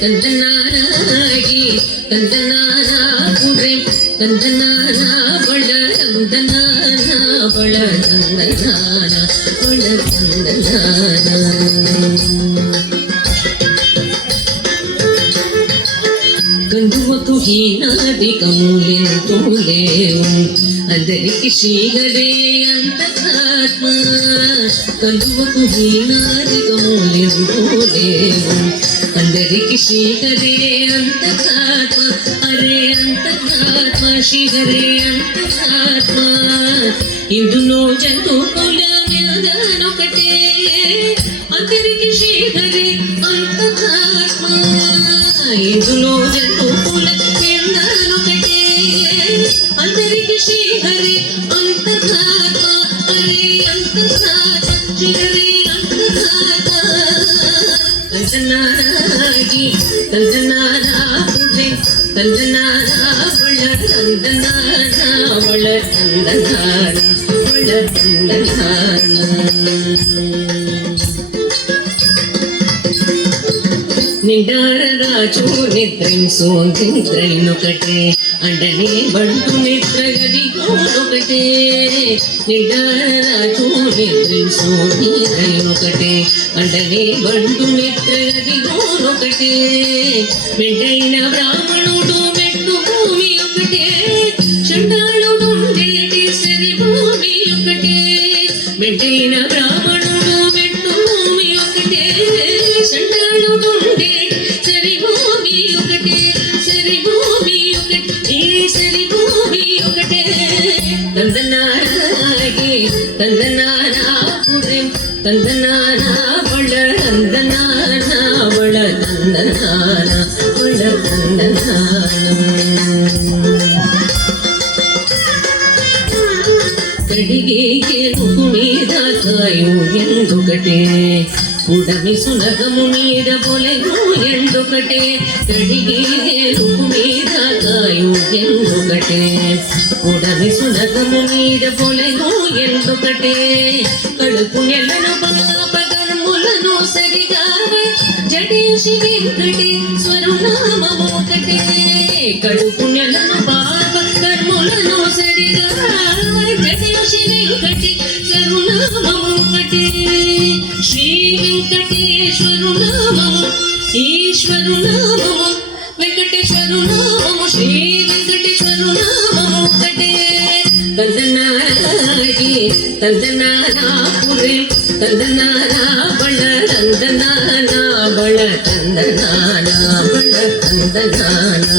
తందనానాగి తందనానా పురే తందనానా బళ తందనానా బళ తందనానా బళ తందనానా కందువకు హీనాదికములెంతో లేవు అందరికి శ్రీహరే అంతరాత్మ కందువకు హీనాదికములెంతో లేవు అందరికి శ్రీహరే అంతరాత్మ హరే అంతరాత్మ శ్రీహరే అంతరాత్మ ఇందులో జంతుకుల మ్యాదనొకటే అందరికి శ్రీహరే అంతరాత్మ ఇందులో జంతుకుల మ్యాదనొకటే అందరికి శ్రీహరి అంతరాత్మ హరే అంతరాత్మ శ్రీహరి అంతరాత్మ తందనానాగి తందనానా పురే తందనానా బళ తందనానా బళ తందనానా బళ తందనానా నిండార రాజు నిద్రించు నిద్రైనొకటే అండనే బంటు నిద్రగది ఒకటే నిండార రాజు నిద్రించు నిద్రైనొకటే అండనే బంటు నిద్రగది ఒకటే మెండైన బ్రాహ్మణుడు మెట్టు భూమి ఒకటే చండాళుడు సరి భూమి ఒకటే మెండైన బ్రాహ్మణుడు మెట్టు భూమి ఒకటే చండాళుడు సరి భూమి ఒకటే సరి భూమి ఒకటే సరి భూమి ఒకటే తందనాగి తందనానా పురే తందనానా బళ తందనానా బళ తందనానా బళ తందనానా కడిగే కేనుకు మీద కాయు ఎందుకటే ఉడమి సునగము మీద పొలెను ఎండొకటే కడిగే కేనుకు మీద కాయు ఎందుకటే ఉడమి సునగము మీద పొలెను ఎండొకటే కడుపు నెలను పాప కర్ములను సరిగా జడేసి వెంకటేశ్వరు నామము ఒకటే కడుపు నెలను పాప కర్ములను సరిగా జడేసి వెంకటేశ్వరు నామము ఒకటే శ్రీ వెంకటేశ్వరు నామము ఈశ్వరు నామము వెంకటేశ్వరు నామము శ్రీ వెంకటేశ్వరు నామము ఒకటే తందనాగి తందనానా పురే తందనానా బళ తందనానా బళ తందనానా బళ తందనానా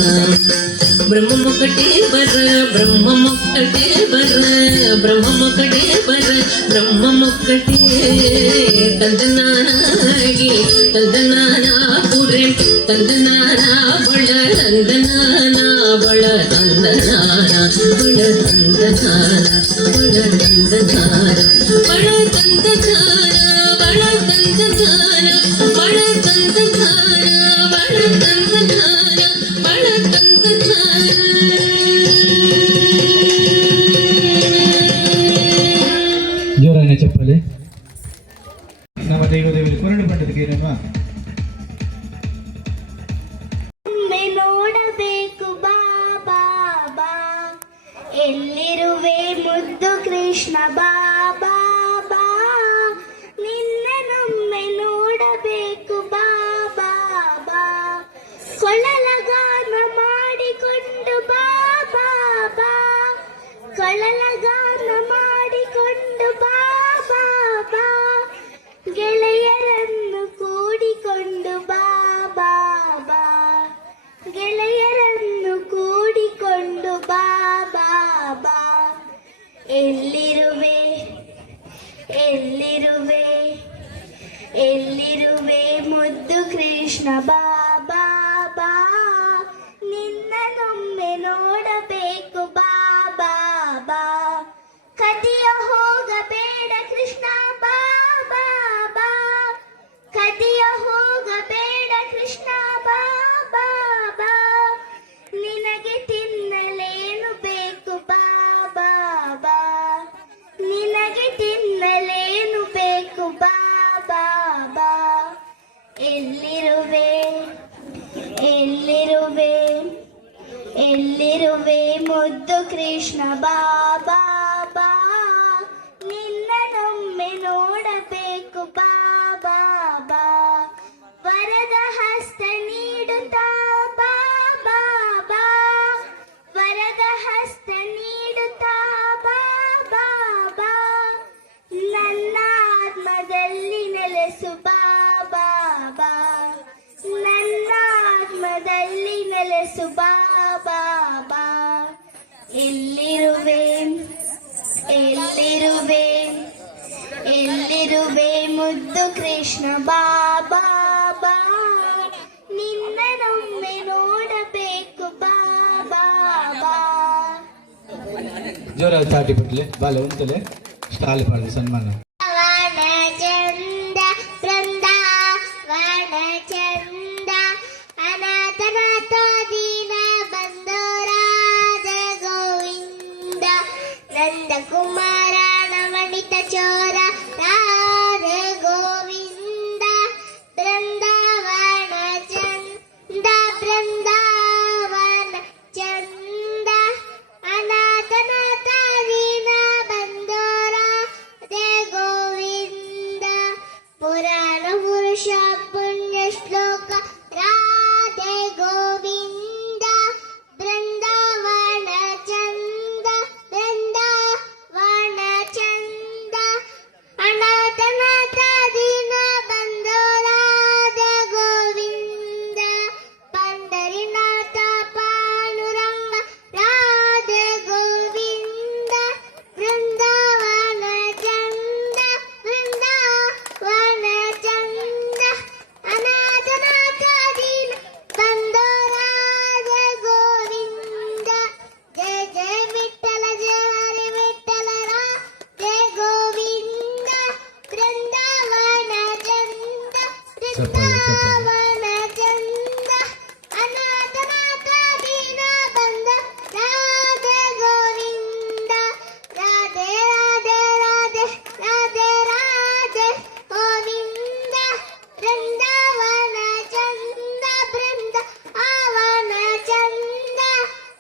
బ్రహ్మమొక్కటే బర బ్రహ్మమొక్కటే బర బ్రహ్మమొక్కటే బర బ్రహ్మమొక్కటే తందనాగి తందనానా పురే తందనానా బళ తందనానా బళ తందనానా బళ తందనానా బళ తందనానా బళ తందనానా బళ తందనానా బళ తందనానా బళ తందనానా బళ తందనానా ಜೋರಾನೆ చెప్పాలి ನಮ್ಮ ದೇವದೇವರಿಗೆ ಕೊರಡು ಪಟ್ಟದಕ್ಕೆ ಏನಮ್ಮ ನೋಡಬೇಕು ಬಾಬಾ ಬಾ ಎಲ್ಲಿರುವೆ ಮುದ್ದು ಕೃಷ್ಣ ಬಾಬಾ ಬಾ ನಿನ್ನನೊಮ್ಮೆ ನೋಡಬೇಕು ಬಾಬಾ ಬಾ ಕೊಳಲಗಾನ ಮಾಡಿಕೊಂಡು ಬಾಬಾ ಬಾ ಕೊಳಲಗಾನ ಮಾಡಿಕೊಂಡು ಬಾಬಾ ಬಾ ಗೆಳೆಯರನ್ನು ಕೂಡಿಕೊಂಡು ಬಾಬಾ ಬಾ ಗೆಳೆಯರನ್ನು ಕೂಡಿಕೊಂಡು ಬಾಬಾ ಬಾ ಎಲ್ಲಿರುವೆ ಎಲ್ಲಿರುವೆ ಎಲ್ಲಿರುವೆ ಮುದ್ದು ಕೃಷ್ಣ ಬಾಬಾ ಬಾ ನಿನ್ನನೊಮ್ಮೆ ನೋಡಬೇಕು ಬಾಬಾ ಬಾ ಕದಿಯ ಹೋಗಬೇಡ ಕೃಷ್ಣ ಬಾಬಾ ಬಾ ಕದಿಯ ಹೋಗಬೇಡ ಕೃಷ್ಣ ಬಾಬಾ ಬಾ ನಿನಗೆ ತಿನ್ನಲೇನು ಬೇಕು ಬಾಬಾ ಬಾ ನಿನಗೆ ತಿನ್ನಲೇನು ಬೇಕು ಬಾಬಾ ಕೃಷ್ಣ ಬಾಬಾ ಬಾ ನಿನ್ನನೊಮ್ಮೆ ನೋಡಬೇಕು ಬಾಬಾ ಬಾ ವರದ ಹಸ್ತ ನೀಡುತ್ತಾ ಬಾಬಾ ಬಾ ವರದ ಹಸ್ತ ನೀಡುತ್ತಾ ಬಾಬಾ ಬಾ ನನ್ನ ಆತ್ಮದಲ್ಲಿ ನೆಲೆಸು ಬಾಬಾ ಬಾ ನನ್ನ ಆತ್ಮದಲ್ಲಿ ನೆಲೆಸು ಬಾಬಾ ಬಾ ಎಲ್ಲಿರುವೆ ಎಲ್ಲಿರುವೆ ಎಲ್ಲಿರುವೆ ಮುದ್ದು ಕೃಷ್ಣ ಬಾಬಾ ಬಾ ನಿನ್ನನೊಮ್ಮೆ ನೋಡಬೇಕು ಬಾಬಾ ಬಾ ಜೋರಾಗಿ ಚಾಟಿ ಬಿಟ್ಲೆ ಬಾಲೆ ಉಂಟಲೆ ಸ್ಟಾಲ್ ಪಾಡಿದ ಸನ್ಮಾನ ವನ ಚಂದ ಬೃಂದಾವನ ಚಂದ ಅನಾಥನಾಥ ದೀನ ಬಂದೋರಾದ ಗೋವಿಂದ ನಂದ ಕುಮಾರ ನವಣಿತ ಚೋರ ರಾಧ ಗೋವಿಂದ ಬೃಂದಾವನ ಚಂದ ಬೃಂದಾವನ ಚಂದ ಅನಾಥನಾಥ ದೀನ ಬಂದೋರಾದ ಗೋವಿಂದ ಪುರಾಣ ಪುರುಷ ಪುಣ್ಯ ಶ್ಲೋಕ ರಾಧೆ ಗೋವಿಂದ ಬೃಂದಾವನ ಚಂದ ಬೃಂದಾವನ ಚಂದ ಅನಾಥನಾಥ ದೀನ ಬಂದೋರಾದ ಗೋವಿಂದ ಪಂಡರಿನಾಥ ಪಾಂಡುರಂಗ ರಾಧೆ ಗೋವಿಂದ ಬೃಂದಾವನ ಚಂದ ಬೃಂದಾವನ ಚಂದ ಅನಾಥನಾಥ ದೀನ ಬಂದೋರಾದ ಗೋವಿಂದ ಜಯ ಜಯ ವಿಠಲ ಜಯ ಹರಿ ವಿಠಲ ಜಯ ಗೋವಿಂದ ಬೃಂದಾವನ ಚಂದ ಬೃಂದಾವನ ಚಂದ ಅನಾಥನಾಥ ದೀನ ಬಂದ ರಾಧೆ ಗೋವಿಂದ ರಾಧೆ ರಾಧೆ ರಾಧೆ ರಾಧೆ ರಾಧೆ ಗೋವಿಂದ ಬೃಂದಾವನ ಚಂದ ಬೃಂದಾವನ ಚಂದ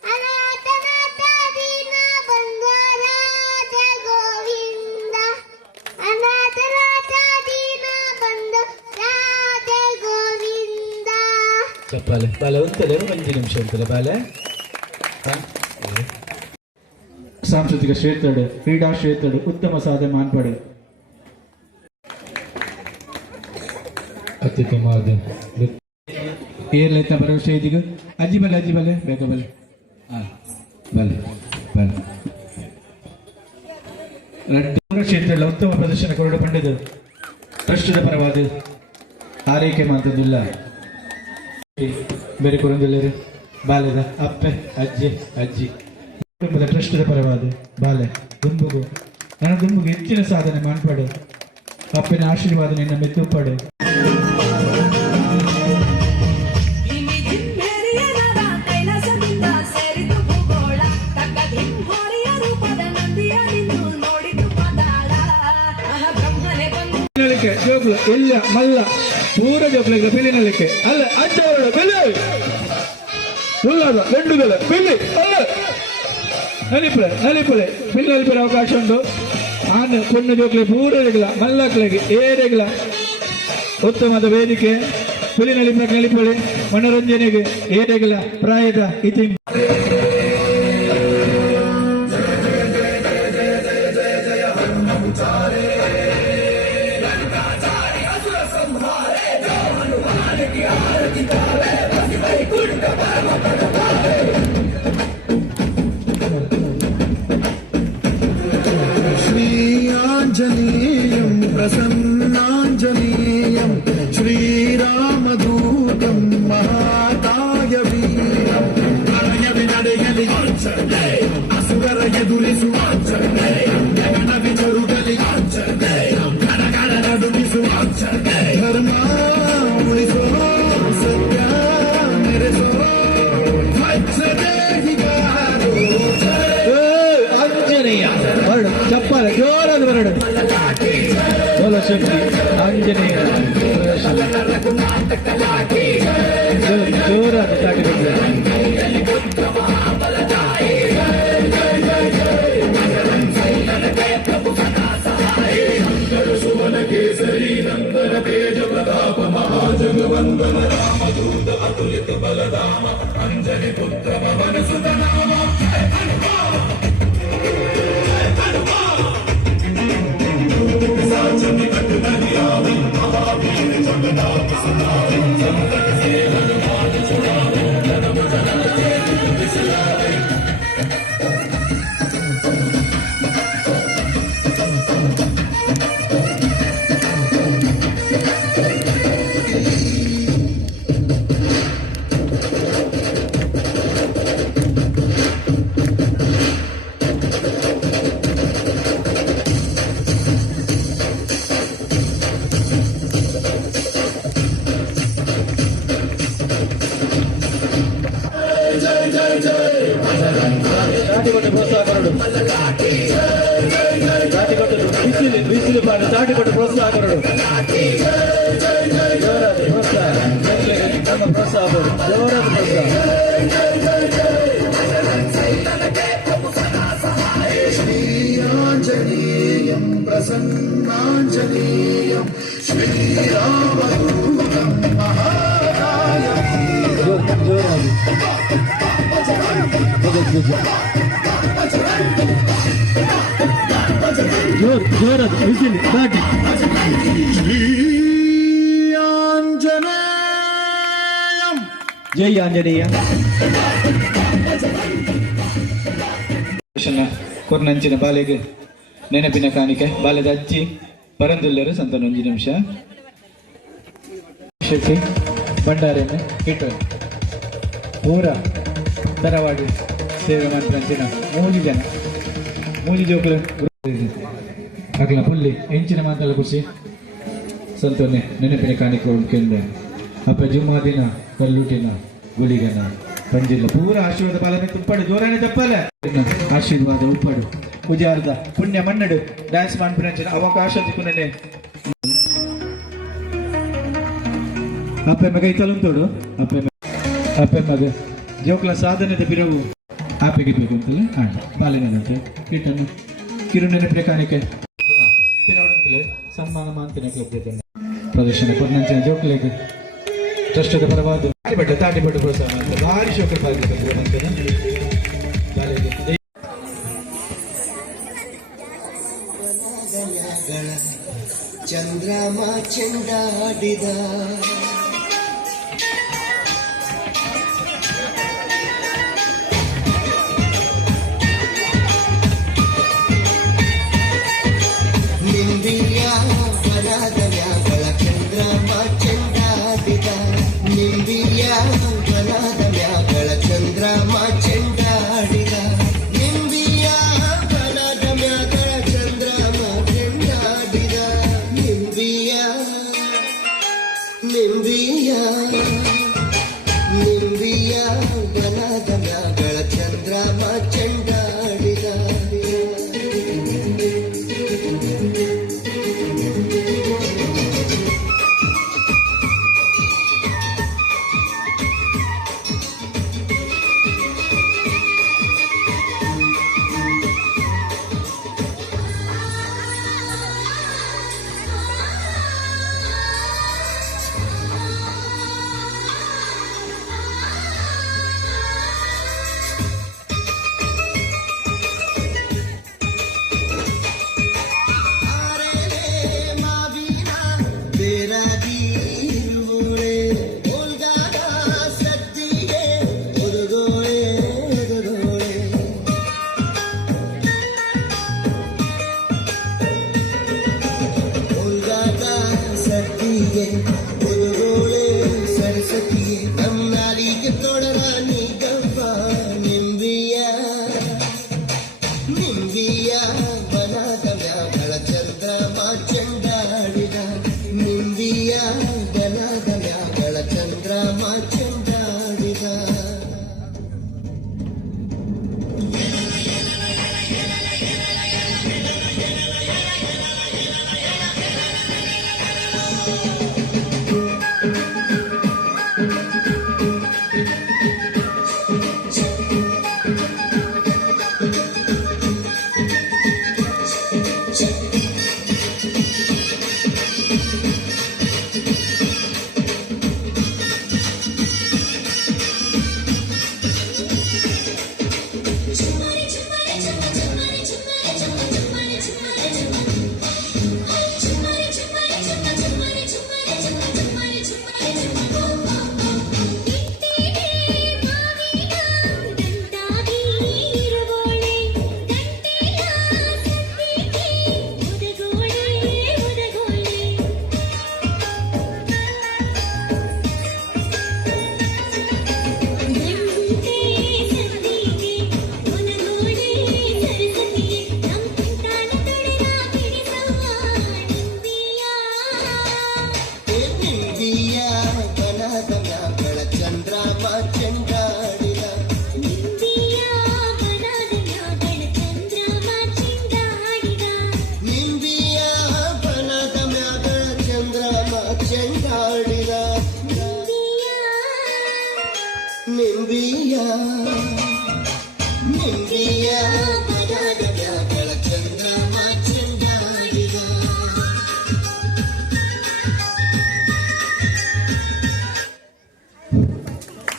ಅನಾಥನಾಥ ದೀನ ಬಂದ ರಾಧೆ ಗೋವಿಂದ ಅನಾಥನಾಥ ದೀನ ಬಂದ ರಾಧೆ ಗೋವಿಂದ ಚಪ್ಪಾಲೆ ಬಾಲೆ ಉಂಟಲೆ 5 ನಿಮಿಷ ಉಂಟಲೆ ಬಾಲೆ ಸಾಂಸ್ಕೃತಿಕ ಕ್ಷೇತ್ರ ಕ್ರೀಡಾ ಕ್ಷೇತ್ರ ಉತ್ತಮ ಸಾಧನೆ ಮಾಡ್ಪಡೆ ಅತ್ಯುತ್ತಮವಾದ ಏರ್ಲೆತ್ತ ಬರೋ ಸ್ಟೇಜಿಗೆ ಅಜ್ಜಿ ಬಲೆ ಬೇಗ ಬಲೆ ಬಲೆ ಬಲೆ ಕ್ಷೇತ್ರ ಉತ್ತಮ ಪ್ರದರ್ಶನ ಕೊರಡು ಪಂಡಿತರು ಟ್ರಸ್ಟದ ಪರವಾದ ಆರೈಕೆ ಮಾತಂದಿಲ್ಲ ಬೇರೆ ಕೊರಂದಿಲ್ಲರು ಬಾಲ್ಯದ ಅಪ್ಪೆ ಅಜ್ಜಿ ಕುಟುಂಬದ ಟ್ರಸ್ಟದ ಪರವಾದ ಬಾಲೆ ದುಂಬುಗು ನನ್ನ ದುಂಬುಗೆ ಹೆಚ್ಚಿನ ಸಾಧನೆ ಮಾಡ್ಪಡೆ ಅಪ್ಪನ ಆಶೀರ್ವಾದ ನಿನ್ನ ಮೆತ್ತುಪಡೆ ಕೈಲಾಸದಿಂದ ಸೇರಿದು ಭೂಗೋಳ ತಕ್ಕ ಹೊರೆಯ ರೂಪದ ನಂದಿಯಲಿಂದು ನೋಡಿದು ಪದಾಳ ಬ್ರಹ್ಮನೆ ಬಂದು ಜೋಗ್ಲು ಎಲ್ಲ ಮಲ್ಲ ಪೂರ ಜೋಗ್ಲಿಗೆ ಬೆಲ್ಲಿನಲಿಕ್ಕೆ ಅಲ್ಲ ಅಜ್ಜವರ ಬೆಲೆ ಉಳ್ಳಾದ ಗಂಡುಗಳ ಬೆಲ್ಲಿ ಅಲ್ಲ ನಲಿಪಳೆ ಬೆಲ್ಲಲಿಪರೆ ಅವಕಾಶ ಉಂಟು ಆನೆ ಪೊಣ್ಣು ಜೋಗ್ಲೆ ಪೂರರೆಗಳ ಮಲ್ಲಕ್ಳಿಗೆ ಏರೆಗಳ ಉತ್ತಮವಾದ ವೇದಿಕೆ ಹುಲಿನಲಿಪರೆ ನಲಿಪಳೆ ಮನೋರಂಜನೆಗೆ ಏರೆಗಳ ಪ್ರಾಯದ ಇತಿ श्रीआञ्जनेयं प्रसन्नाञ्जनेयं श्रीरामदूतं महाकाय वीरं ನಡೆಯಲಿ ಅಸುರರ ಎದುರಿಸು ಗಗನ ವಿಚರುಗಲಿ ಗಡಗಡ ನಡುಗಿಸು ಧರ್ಮ ಉಳಿಸೋ ಸತ್ಯ ಮೆರೆಸೋ ವಜ್ರದೇಹಿಗಾರು ಆಂಜನೇಯ ಹೊರಡು ಚಪ್ಪಾಳೆ ಜೋರಾದ ಹೊರಡು ಬೋಲ ಶಕ್ತಿ ಆಂಜನೇಯ ಜೋರಾದ ಚಾಟಿ ದಾಟಿಕೊಟ್ಟು ಪ್ರೋತ್ಸಾಹಕರು ದಾಟಿಕೊಟ್ಟು ಬಿಸಿಲು ಪಾಡು ದಾಟಿಕೊಟ್ಟು ಪ್ರೋತ್ಸಾಹಕರು ಜೋರಾದ ಪ್ರೋತ್ಸಾಹ ನಮ್ಮ ಪ್ರೋತ್ಸಾಹ ಜೋರಾದ ಪ್ರೋತ್ಸಾಹ ಶ್ರೀರಾಂಜನೇಯಂ ಪ್ರಸನ್ನಾಂಜನೇಯಂ ಶ್ರೀರಾಮದೂತಂ ಮಹಾಕಾಯ ಜೋರಾಗಿ ಜೋರಾದ ಬಿಸಿಲು ದಾಟಿ ಶ್ರೀಯಾಂಜನೇಯಂ ಜೈ ಆಂಜನೇಯ ಕೊರ್ನಂಚಿನ ಬಾಲೆಗೆ ನೆನಪಿನ ಕಾಣಿಕೆ ಬಾಲ್ಯದ ಅಜ್ಜಿ ಪರಂದುಲ್ಲರು ಸಂತಾನ ಒಂದು ನಿಮಿಷ ಶೆಟ್ಟಿ ಭಂಡಾರಿಯನ್ನು ಇಟ್ಟು ಪೂರ ತರವಾಡಿ ಸೇವೆ ಮಾಡ್ತಂಚಿನ 3 ಜನ 3 ಜೋಕುಲು ಅಗಲ ಪುಲ್ಲಿ ಹೆಂಚಿನ ಮಾತಲ್ಲ ಖುಷಿ ಸಂತೋನೆ ನೆನಪಿನ ಕಾಣಿಕೆ ಉಳ್ಕೆಂದ ಅಪ್ಪ ಜುಮ್ಮಾದಿನ ಕಲ್ಲುಟಿನ ಗುಳಿಗನ ಪಂಜಿಲ್ಲ ಪೂರ ಆಶೀರ್ವಾದ ಪಾಲನೆ ತುಪ್ಪಡು ಜೋರಾನೆ ತಪ್ಪಲ್ಲ ಆಶೀರ್ವಾದ ಉಪ್ಪಡು ಪೂಜಾರ್ದ ಪುಣ್ಯ ಮನ್ನಡು ಡ್ಯಾನ್ಸ್ ಮಾಡ್ಬಿರಂಚಿನ ಅವಕಾಶ ತಿಕ್ಕುನೇ ಅಪ್ಪೆಮ್ಮ ಕೈ ತಲುಂತೋಡು ಅಪ್ಪೆಮ್ಮಗ ಜೋಕ್ಲ ಸಾಧನೆದ ಬಿರವು ಆಪೆಗೆ ಬೇಕು ಅಂತಲೇ ಆಡ ಪಾಲನೆನಂತೆ ಕೀಟನ್ನು ಕಿರು ನೆನಪಿನ ಕಾಣಿಕೆ ಪಿರವಡಂತಲೇ ಸನ್ಮಾನ ಮಾಂತಿನ ಪ್ರದರ್ಶನ ಕೊರ್ನಂಚಿನ ಜೋಕ್ಲೆಗೆ ಟ್ರಸ್ಟದ ಪರವಾದ ತಾಟಿಬಟ್ಟು ಪ್ರೋತ್ಸಾಹ ಅಂತ ಭಾರಿ ಶೋಕ ಚಂದ್ರಮ ಚೆಂಡಾಡಿದ ನಿಂಬಿಯ ವನದ ಮ್ಯಾಗಳ ಚಂದ್ರಮ ಚೆಂಡಾಡಿದ ನಿಂಬಿಯ ವನದ ಮ್ಯಾಗಳ ಚಂದ್ರಮ ಚೆಂಡಾಡಿದ ನಿಂಬಿಯ ವನದ ಮ್ಯಾಗಳ ಚಂದ್ರಮ ಚೆಂಡಾಡಿದ ನಿಂಬಿಯ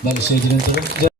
Hey,